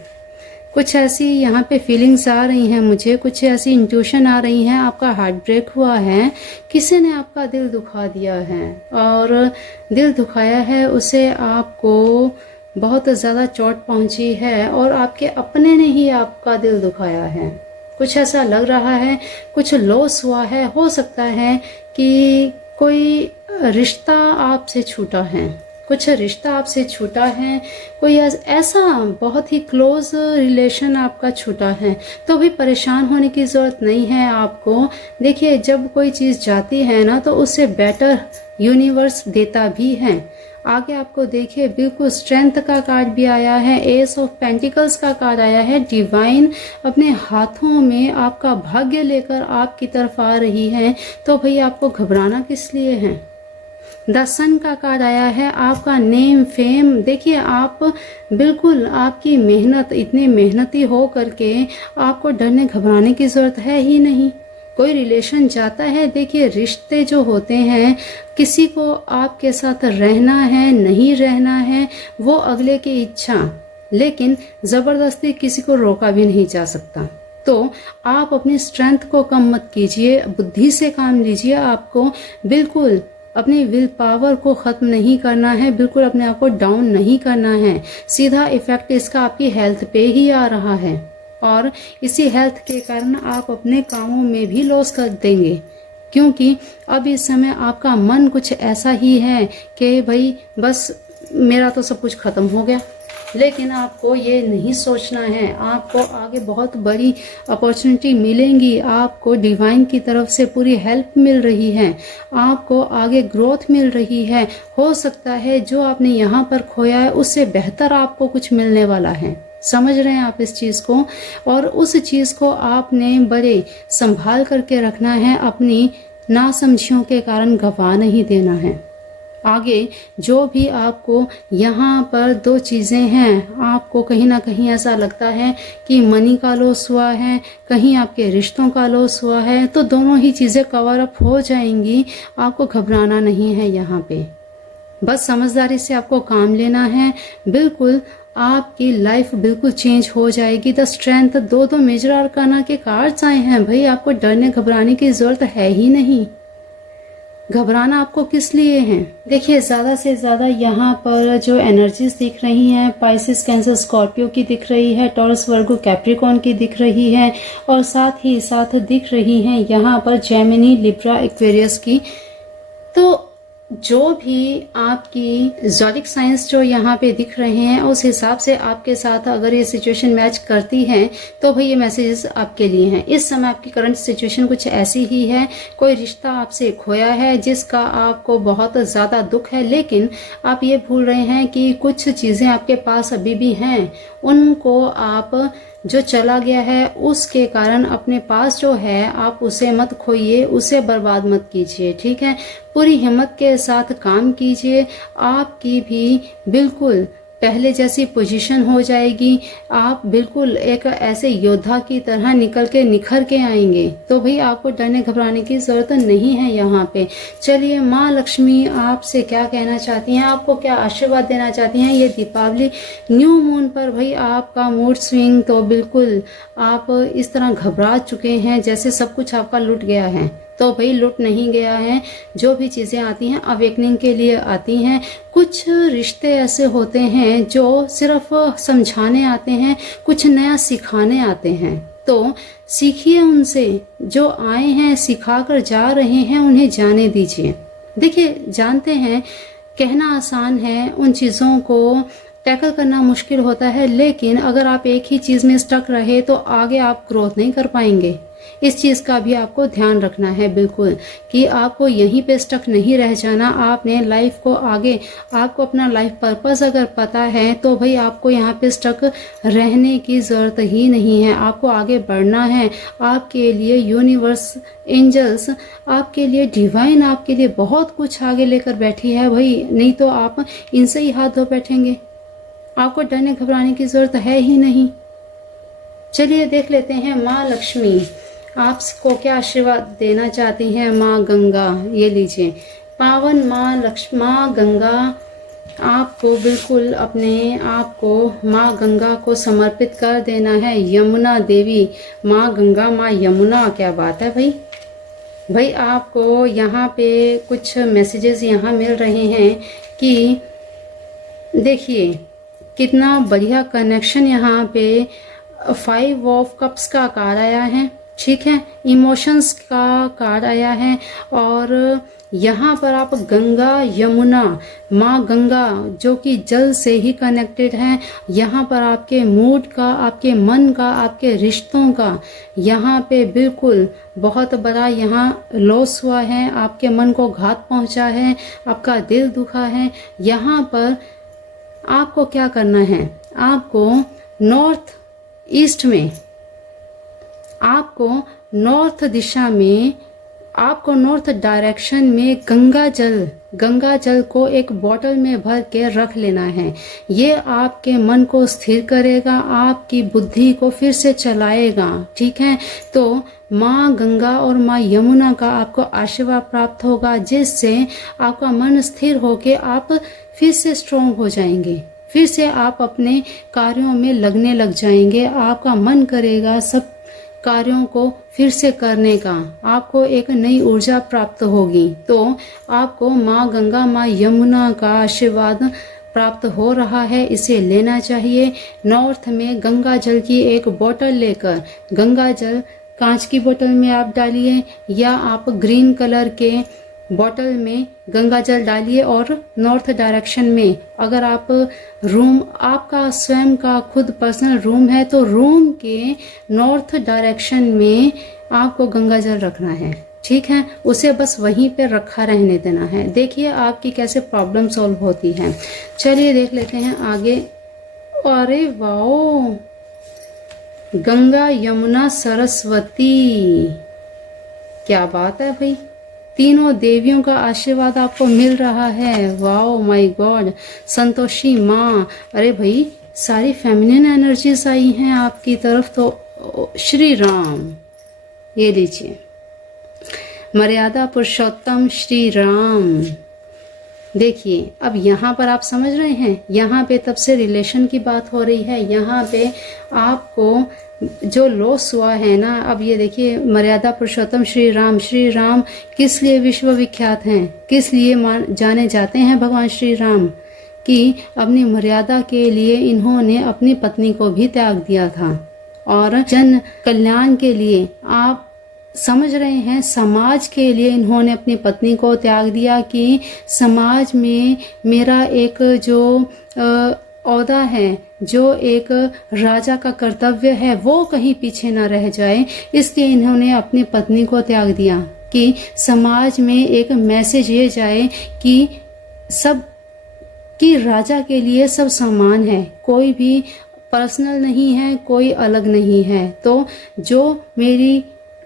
कुछ ऐसी यहाँ पे फीलिंग्स आ रही हैं मुझे, कुछ ऐसी इंट्यूशन आ रही हैं। आपका हार्ट ब्रेक हुआ है, किसी ने आपका दिल दुखा दिया है और दिल दुखाया है उसे, आपको बहुत ज़्यादा चोट पहुँची है और आपके अपने ने ही आपका दिल दुखाया है। कुछ ऐसा लग रहा है, कुछ लॉस हुआ है। हो सकता है कि कोई रिश्ता आपसे छूटा है, कुछ रिश्ता आपसे छूटा है, कोई ऐसा बहुत ही क्लोज रिलेशन आपका छूटा है। तो भी परेशान होने की ज़रूरत नहीं है आपको। देखिए, जब कोई चीज़ जाती है ना तो उससे बेटर यूनिवर्स देता भी है। आगे आपको देखिए, बिल्कुल स्ट्रेंथ का कार्ड भी आया है, एस ऑफ पेंटिकल्स का कार्ड आया है। डिवाइन अपने हाथों में आपका भाग्य लेकर आपकी तरफ आ रही है। तो भाई आपको घबराना किस लिए है। द सन का कार्ड आया है, आपका नेम फेम। देखिए, आप बिल्कुल आपकी मेहनत, इतने मेहनती हो करके आपको डरने घबराने की जरूरत है ही नहीं। कोई रिलेशन जाता है, देखिए रिश्ते जो होते हैं, किसी को आपके साथ रहना है नहीं रहना है वो अगले की इच्छा, लेकिन जबरदस्ती किसी को रोका भी नहीं जा सकता। तो आप अपनी स्ट्रेंथ को कम मत कीजिए, बुद्धि से काम लीजिए। आपको बिल्कुल अपनी विल पावर को खत्म नहीं करना है, बिल्कुल अपने आप को डाउन नहीं करना है। सीधा इफेक्ट इसका आपकी हेल्थ पे ही आ रहा है और इसी हेल्थ के कारण आप अपने कामों में भी लॉस कर देंगे, क्योंकि अब इस समय आपका मन कुछ ऐसा ही है कि भाई बस मेरा तो सब कुछ खत्म हो गया। लेकिन आपको ये नहीं सोचना है, आपको आगे बहुत बड़ी अपॉर्चुनिटी मिलेंगी। आपको डिवाइन की तरफ से पूरी हेल्प मिल रही है, आपको आगे ग्रोथ मिल रही है। हो सकता है जो आपने यहाँ पर खोया है उससे बेहतर आपको कुछ मिलने वाला है। समझ रहे हैं आप इस चीज़ को, और उस चीज़ को आपने बड़े संभाल करके रखना है। अपनी नासमझियों के कारण गवा नहीं देना है। आगे जो भी आपको यहाँ पर दो चीज़ें हैं, आपको कहीं ना कहीं ऐसा लगता है कि मनी का लॉस हुआ है, कहीं आपके रिश्तों का लॉस हुआ है, तो दोनों ही चीज़ें कवर अप हो जाएंगी। आपको घबराना नहीं है यहाँ पे, बस समझदारी से आपको काम लेना है। बिल्कुल आपकी लाइफ बिल्कुल चेंज हो जाएगी। द स्ट्रेंथ, दो मेजर आर्काना के कार्ड्स आए हैं भाई। आपको डरने घबराने की जरूरत है ही नहीं। घबराना आपको किस लिए है? देखिए ज़्यादा से ज़्यादा यहाँ पर जो एनर्जीज दिख रही हैं, पाइसिस, कैंसर, स्कॉर्पियो की दिख रही है, टॉरस, वर्गो, कैप्रिकॉर्न की दिख रही है, और साथ ही साथ दिख रही हैं यहाँ पर जेमिनी, लिब्रा, एक्वेरियस की। तो जो भी आपकी ज़ोडिक साइंस जो यहाँ पे दिख रहे हैं, उस हिसाब से आपके साथ अगर ये सिचुएशन मैच करती है तो भाई ये मैसेजेस आपके लिए हैं। इस समय आपकी करंट सिचुएशन कुछ ऐसी ही है, कोई रिश्ता आपसे खोया है जिसका आपको बहुत ज़्यादा दुख है, लेकिन आप ये भूल रहे हैं कि कुछ चीज़ें आपके पास अभी भी हैं। उनको आप, जो चला गया है उसके कारण अपने पास जो है आप उसे मत खोइए, उसे बर्बाद मत कीजिए, ठीक है। पूरी हिम्मत के साथ काम कीजिए, आपकी भी बिल्कुल पहले जैसी पोजीशन हो जाएगी। आप बिल्कुल एक ऐसे योद्धा की तरह निखर के आएंगे। तो भाई आपको डरने घबराने की जरूरत नहीं है यहाँ पे। चलिए, माँ लक्ष्मी आपसे क्या कहना चाहती हैं, आपको क्या आशीर्वाद देना चाहती हैं ये दीपावली न्यू मून पर? भाई आपका मूड स्विंग तो बिल्कुल, आप इस तरह घबरा चुके हैं जैसे सब कुछ आपका लुट गया है। तो भाई लुट नहीं गया है। जो भी चीज़ें आती हैं अवेकनिंग के लिए आती हैं। कुछ रिश्ते ऐसे होते हैं जो सिर्फ समझाने आते हैं, कुछ नया सिखाने आते हैं। तो सीखिए उनसे, जो आए हैं सिखा कर जा रहे हैं उन्हें जाने दीजिए। देखिए, जानते हैं कहना आसान है, उन चीज़ों को टैकल करना मुश्किल होता है, लेकिन अगर आप एक ही चीज़ में स्टक रहे तो आगे आप ग्रोथ नहीं कर पाएंगे। इस चीज़ का भी आपको ध्यान रखना है बिल्कुल, कि आपको यहीं पे स्टक नहीं रह जाना। आपने लाइफ को आगे, आपको अपना लाइफ पर्पस अगर पता है तो भाई आपको यहाँ पे स्टक रहने की ज़रूरत ही नहीं है। आपको आगे बढ़ना है। आपके लिए यूनिवर्स, एंजल्स, आपके लिए डिवाइन, आपके लिए बहुत कुछ आगे लेकर बैठी है भाई। नहीं तो आप इनसे ही हाथ धो बैठेंगे। आपको डरने घबराने की ज़रूरत है ही नहीं। चलिए देख लेते हैं माँ लक्ष्मी आपको क्या आशीर्वाद देना चाहती हैं। माँ गंगा, ये लीजिए। पावन माँ गंगा, आपको बिल्कुल अपने आप को माँ गंगा को समर्पित कर देना है। यमुना देवी, माँ गंगा, माँ यमुना, क्या बात है भाई आपको यहाँ पे कुछ मैसेजेस यहाँ मिल रहे हैं कि देखिए कितना बढ़िया कनेक्शन। यहाँ पे 5 ऑफ कप्स का कार्ड आया है, ठीक है। इमोशंस का कार्ड आया है, और यहाँ पर आप गंगा यमुना, माँ गंगा जो कि जल से ही कनेक्टेड है। यहाँ पर आपके मूड का, आपके मन का, आपके रिश्तों का यहाँ पे बिल्कुल बहुत बड़ा यहाँ लॉस हुआ है। आपके मन को घात पहुँचा है, आपका दिल दुखा है। यहाँ पर आपको क्या करना है, आपको नॉर्थ ईस्ट में, आपको नॉर्थ दिशा में, आपको नॉर्थ डायरेक्शन में गंगा जल को एक बोतल में भर के रख लेना है। ये आपके मन को स्थिर करेगा, आपकी बुद्धि को फिर से चलाएगा, ठीक है। तो माँ गंगा और माँ यमुना का आपको आशीर्वाद प्राप्त होगा, जिससे आपका मन स्थिर होके आप फिर से स्ट्रोंग हो जाएंगे। फिर से आप अपने कार्यों में लगने लग जाएंगे। आपका मन करेगा सब कार्यों को फिर से करने का, आपको एक नई ऊर्जा प्राप्त होगी। तो आपको माँ गंगा, माँ यमुना का आशीर्वाद प्राप्त हो रहा है, इसे लेना चाहिए। नॉर्थ में गंगा जल की एक बोतल लेकर, गंगा जल कांच की बोतल में आप डालिए, या आप ग्रीन कलर के बोतल में गंगा जल डालिए, और नॉर्थ डायरेक्शन में, अगर आप रूम, आपका स्वयं का खुद पर्सनल रूम है तो रूम के नॉर्थ डायरेक्शन में आपको गंगा जल रखना है, ठीक है। उसे बस वहीं पे रखा रहने देना है। देखिए आपकी कैसे प्रॉब्लम सॉल्व होती है। चलिए देख लेते हैं आगे। अरे वाओ, गंगा यमुना सरस्वती, क्या बात है भाई। तीनों देवियों का आशीर्वाद आपको मिल रहा है। वाओ माय गॉड, संतोषी माँ, अरे भाई सारी फेमिनिन एनर्जीज आई हैं आपकी तरफ। तो श्री राम, ये लीजिए, मर्यादा पुरुषोत्तम श्री राम। देखिए अब यहाँ पर आप समझ रहे हैं, यहाँ पे तब से रिलेशन की बात हो रही है। यहाँ पे आपको जो लॉस हुआ है ना, अब ये देखिए, मर्यादा पुरुषोत्तम श्री राम किस लिए विश्व विख्यात हैं, किस लिए जाने जाते हैं भगवान श्री राम, कि अपनी मर्यादा के लिए इन्होंने अपनी पत्नी को भी त्याग दिया था। और जन कल्याण के लिए, आप समझ रहे हैं, समाज के लिए इन्होंने अपनी पत्नी को त्याग दिया कि समाज में मेरा एक जो औहदा है, जो एक राजा का कर्तव्य है, वो कहीं पीछे ना रह जाए। इसलिए इन्होंने अपनी पत्नी को त्याग दिया कि समाज में एक मैसेज ये जाए कि सब कि राजा के लिए सब समान है, कोई भी पर्सनल नहीं है, कोई अलग नहीं है। तो जो मेरी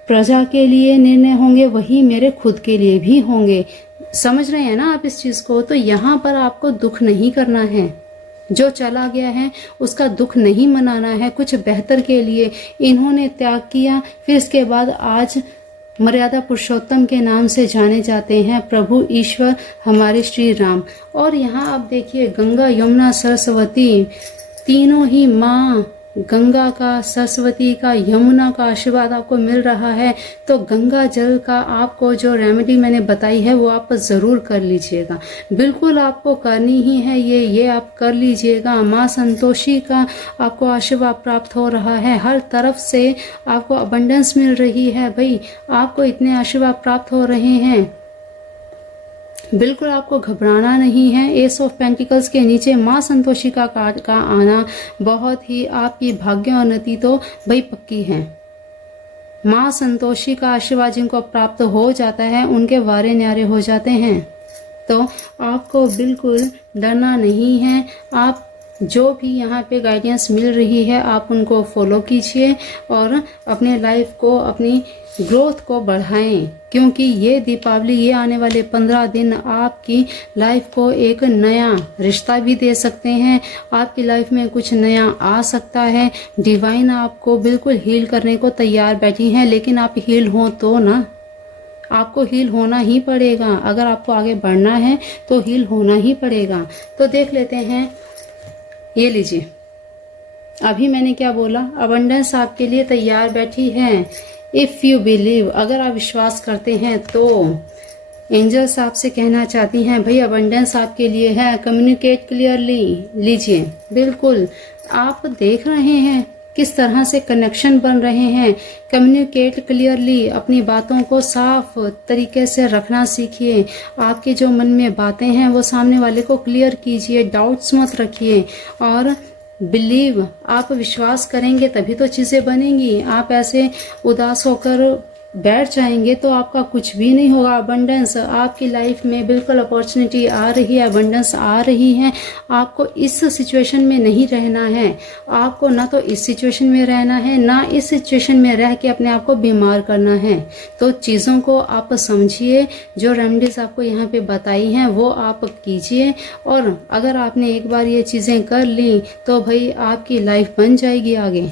प्रजा के लिए निर्णय होंगे वही मेरे खुद के लिए भी होंगे। समझ रहे हैं ना आप इस चीज को? तो यहाँ पर आपको दुख नहीं करना है, जो चला गया है उसका दुख नहीं मनाना है, कुछ बेहतर के लिए इन्होंने त्याग किया। फिर इसके बाद आज मर्यादा पुरुषोत्तम के नाम से जाने जाते हैं प्रभु ईश्वर हमारे श्री राम। और यहाँ आप देखिए, गंगा यमुना सरस्वती तीनों ही माँ, गंगा का, सरस्वती का, यमुना का आशीर्वाद आपको मिल रहा है। तो गंगा जल का आपको जो रेमेडी मैंने बताई है वो आप ज़रूर कर लीजिएगा, बिल्कुल आपको करनी ही है, ये आप कर लीजिएगा। माँ संतोषी का आपको आशीर्वाद प्राप्त हो रहा है, हर तरफ से आपको अबंडेंस मिल रही है। भाई आपको इतने आशीर्वाद प्राप्त हो रहे हैं, बिल्कुल आपको घबराना नहीं है। एस ऑफ पेंटिकल्स के नीचे माँ संतोषी का कार्ड का आना बहुत ही आपकी भाग्योन्नति तो भाई पक्की है। माँ संतोषी का आशीर्वाद जिनको प्राप्त हो जाता है उनके वारे न्यारे हो जाते हैं। तो आपको बिल्कुल डरना नहीं है। आप जो भी यहाँ पे गाइडेंस मिल रही है आप उनको फॉलो कीजिए और अपने लाइफ को, अपनी ग्रोथ को बढ़ाएं, क्योंकि ये दीपावली, ये आने वाले 15 दिन आपकी लाइफ को एक नया रिश्ता भी दे सकते हैं। आपकी लाइफ में कुछ नया आ सकता है। डिवाइन आपको बिल्कुल हील करने को तैयार बैठी हैं, लेकिन आप हील हो तो ना, आपको हील होना ही पड़ेगा। अगर आपको आगे बढ़ना है तो हील होना ही पड़ेगा। तो देख लेते हैं, ये लीजिए, अभी मैंने क्या बोला, अबंडेंस आपके लिए तैयार बैठी है। इफ यू बिलीव, अगर आप विश्वास करते हैं तो एंजल्स आपसे कहना चाहती हैं भाई अबंडेंस आपके लिए है। कम्युनिकेट क्लियरली, लीजिए, बिल्कुल आप देख रहे हैं किस तरह से कनेक्शन बन रहे हैं। कम्युनिकेट क्लियरली, अपनी बातों को साफ तरीके से रखना सीखिए। आपके जो मन में बातें हैं वो सामने वाले को क्लियर कीजिए, डाउट्स मत रखिए। और बिलीव, आप विश्वास करेंगे तभी तो चीज़ें बनेंगी। आप ऐसे उदास होकर बैठ जाएंगे तो आपका कुछ भी नहीं होगा। अबंडेंस आपकी लाइफ में बिल्कुल अपॉर्चुनिटी आ रही है, अबंडेंस आ रही है। आपको इस सिचुएशन में नहीं रहना है। आपको ना तो इस सिचुएशन में रहना है, ना इस सिचुएशन में रह के अपने आप को बीमार करना है। तो चीज़ों को आप समझिए, जो रेमेडीज आपको यहाँ पे बताई हैं वो आप कीजिए। और अगर आपने एक बार ये चीज़ें कर ली तो भाई आपकी लाइफ बन जाएगी आगे।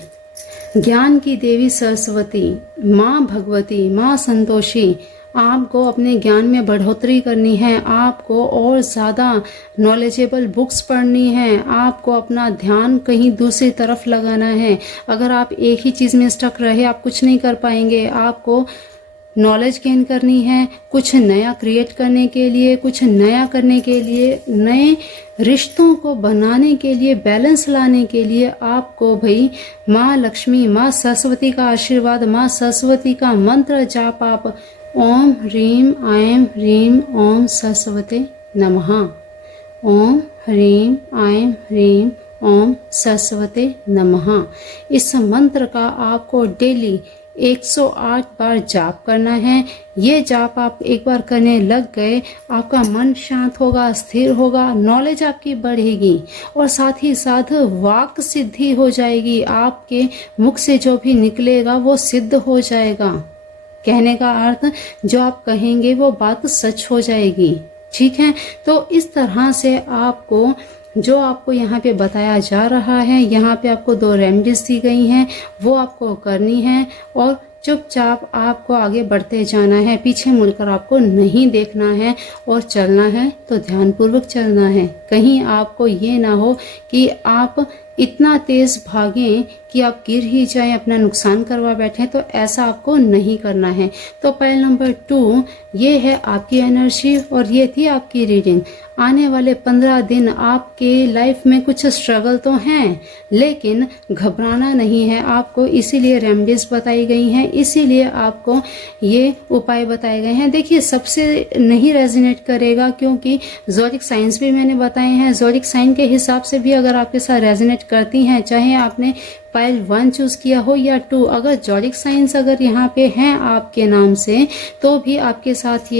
ज्ञान की देवी सरस्वती, माँ भगवती, माँ संतोषी, आपको अपने ज्ञान में बढ़ोतरी करनी है। आपको और ज़्यादा नॉलेजेबल बुक्स पढ़नी है। आपको अपना ध्यान कहीं दूसरी तरफ लगाना है। अगर आप एक ही चीज़ में स्टक रहे आप कुछ नहीं कर पाएंगे। आपको नॉलेज गेन करनी है, कुछ नया क्रिएट करने के लिए, कुछ नया करने के लिए, नए रिश्तों को बनाने के लिए, बैलेंस लाने के लिए आपको भाई माँ लक्ष्मी, माँ सरस्वती का आशीर्वाद, माँ सरस्वती का मंत्र जाप आप ओम ह्रीम ऐं ह्रीम ओम सरस्वती नमः, ओम ह्रीम ऐं ह्रीम ओम सरस्वती नमः। इस मंत्र का आपको डेली 108 बार जाप करना है। ये जाप आप एक बार करने लग गए, आपका मन शांत होगा, स्थिर होगा, नॉलेज आपकी बढ़ेगी और साथ ही साथ वाक सिद्धि हो जाएगी। आपके मुख से जो भी निकलेगा वो सिद्ध हो जाएगा। कहने का अर्थ जो आप कहेंगे वो बात सच हो जाएगी। ठीक है, तो इस तरह से आपको जो आपको यहाँ पे बताया जा रहा है, यहाँ पे आपको 2 रेमेडीज दी गई हैं, वो आपको करनी है और चुपचाप आपको आगे बढ़ते जाना है। पीछे मुड़कर आपको नहीं देखना है और चलना है तो ध्यानपूर्वक चलना है। कहीं आपको ये ना हो कि आप इतना तेज भागें कि आप गिर ही जाएं, अपना नुकसान करवा बैठें, तो ऐसा आपको नहीं करना है। तो पॉइंट नंबर 2 ये है आपकी एनर्जी और ये थी आपकी रीडिंग। आने वाले 15 दिन आपके लाइफ में कुछ स्ट्रगल तो हैं, लेकिन घबराना नहीं है आपको, इसीलिए रेमेडीज बताई गई हैं, इसीलिए आपको ये उपाय बताए गए हैं। देखिए, सबसे नहीं रेजोनेट करेगा क्योंकि ज़ोडिक साइंस भी मैंने बताए हैं। ज़ोडिक साइन के हिसाब से भी अगर आपके साथ रेजोनेट करती हैं, चाहे आपने पाइल 1 चूज किया हो या 2, अगर ज़ोडिक साइंस अगर यहाँ पे हैं आपके नाम से, तो भी आपके साथ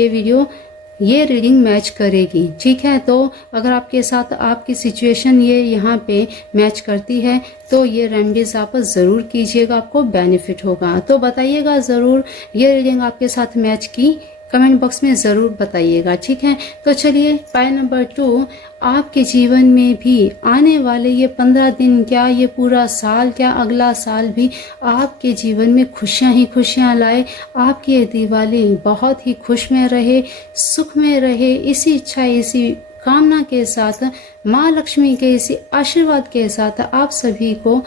ये रीडिंग मैच करेगी। ठीक है, तो अगर आपके साथ आपकी सिचुएशन ये यहाँ पे मैच करती है तो ये रेमेडीज आप ज़रूर कीजिएगा, आपको बेनिफिट होगा। तो बताइएगा ज़रूर ये रीडिंग आपके साथ मैच की, कमेंट बॉक्स में ज़रूर बताइएगा। ठीक है, तो चलिए पॉइंट नंबर 2, आपके जीवन में भी आने वाले ये 15 दिन क्या, ये पूरा साल क्या, अगला साल भी आपके जीवन में खुशियां ही खुशियां लाए। आपकी ये दिवाली बहुत ही खुश में रहे, सुख में रहे। इसी इच्छा, इसी कामना के साथ, माँ लक्ष्मी के इसी आशीर्वाद के साथ आप सभी को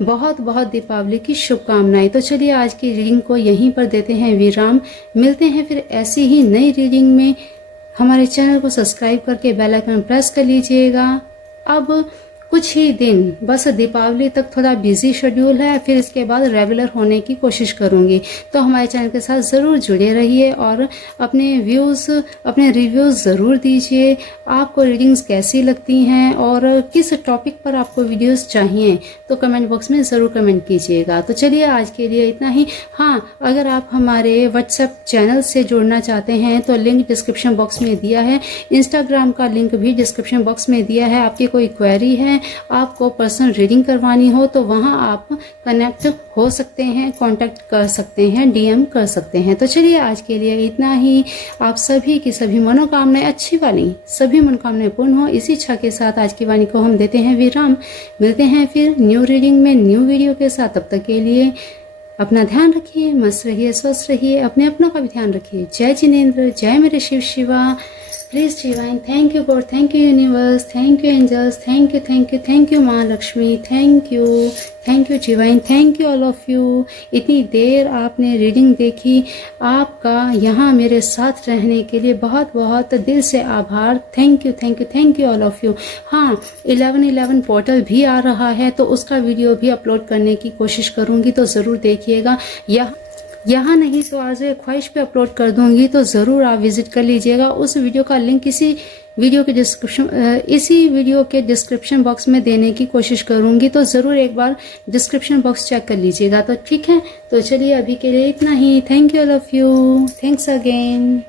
बहुत बहुत दीपावली की शुभकामनाएं। तो चलिए आज की रीडिंग को यहीं पर देते हैं विराम। मिलते हैं फिर ऐसी ही नई रीडिंग में। हमारे चैनल को सब्सक्राइब करके बेल आइकन प्रेस कर लीजिएगा। अब कुछ ही दिन, बस दीपावली तक थोड़ा बिजी शेड्यूल है, फिर इसके बाद रेगुलर होने की कोशिश करूंगी। तो हमारे चैनल के साथ ज़रूर जुड़े रहिए और अपने व्यूज़, अपने रिव्यूज़ ज़रूर दीजिए। आपको रीडिंग्स कैसी लगती हैं और किस टॉपिक पर आपको वीडियोस चाहिए, तो कमेंट बॉक्स में ज़रूर कमेंट कीजिएगा। तो चलिए आज के लिए इतना ही। हाँ, अगर आप हमारे व्हाट्सएप चैनल से जुड़ना चाहते हैं तो लिंक डिस्क्रिप्शन बॉक्स में दिया है। इंस्टाग्राम का लिंक भी डिस्क्रिप्शन बॉक्स में दिया है। आपकी कोई क्वेरी है, आपको पर्सनल रीडिंग करवानी हो, तो वहां आप कनेक्ट हो सकते हैं, कांटेक्ट कर सकते हैं, डीएम कर सकते हैं। तो चलिए आज के लिए इतना ही। आप सभी की सभी मनोकामनाएं अच्छी वाली, सभी मनोकामनाएं पूर्ण हो, इसी इच्छा के साथ आज की वाणी को हम देते हैं विराम। मिलते हैं फिर न्यू रीडिंग में, न्यू वीडियो के साथ। तब तक के लिए अपना ध्यान रखिए, मस्त रहिए, स्वस्थ रहिए, अपने अपनों का भी ध्यान रखिए। जय जिनेंद्र, जय मेरे Shiv Shiva. Please divine, thank you God, thank you universe, thank you angels, thank you माँ Lakshmi, thank you divine, thank you all of you। इतनी देर आपने रीडिंग देखी, आपका यहाँ मेरे साथ रहने के लिए बहुत बहुत दिल से आभार। Thank you all of you. हाँ, 11/11 पोर्टल भी आ रहा है, तो उसका वीडियो भी अपलोड करने की कोशिश करूँगी, तो ज़रूर देखिएगा। यहाँ नहीं तो आज ख्वाहिश पे अपलोड कर दूंगी, तो ज़रूर आप विजिट कर लीजिएगा। उस वीडियो का लिंक इसी वीडियो के डिस्क्रिप्शन बॉक्स में देने की कोशिश करूंगी, तो ज़रूर एक बार डिस्क्रिप्शन बॉक्स चेक कर लीजिएगा। तो ठीक है, तो चलिए अभी के लिए इतना ही। Thank you all of you, thanks again.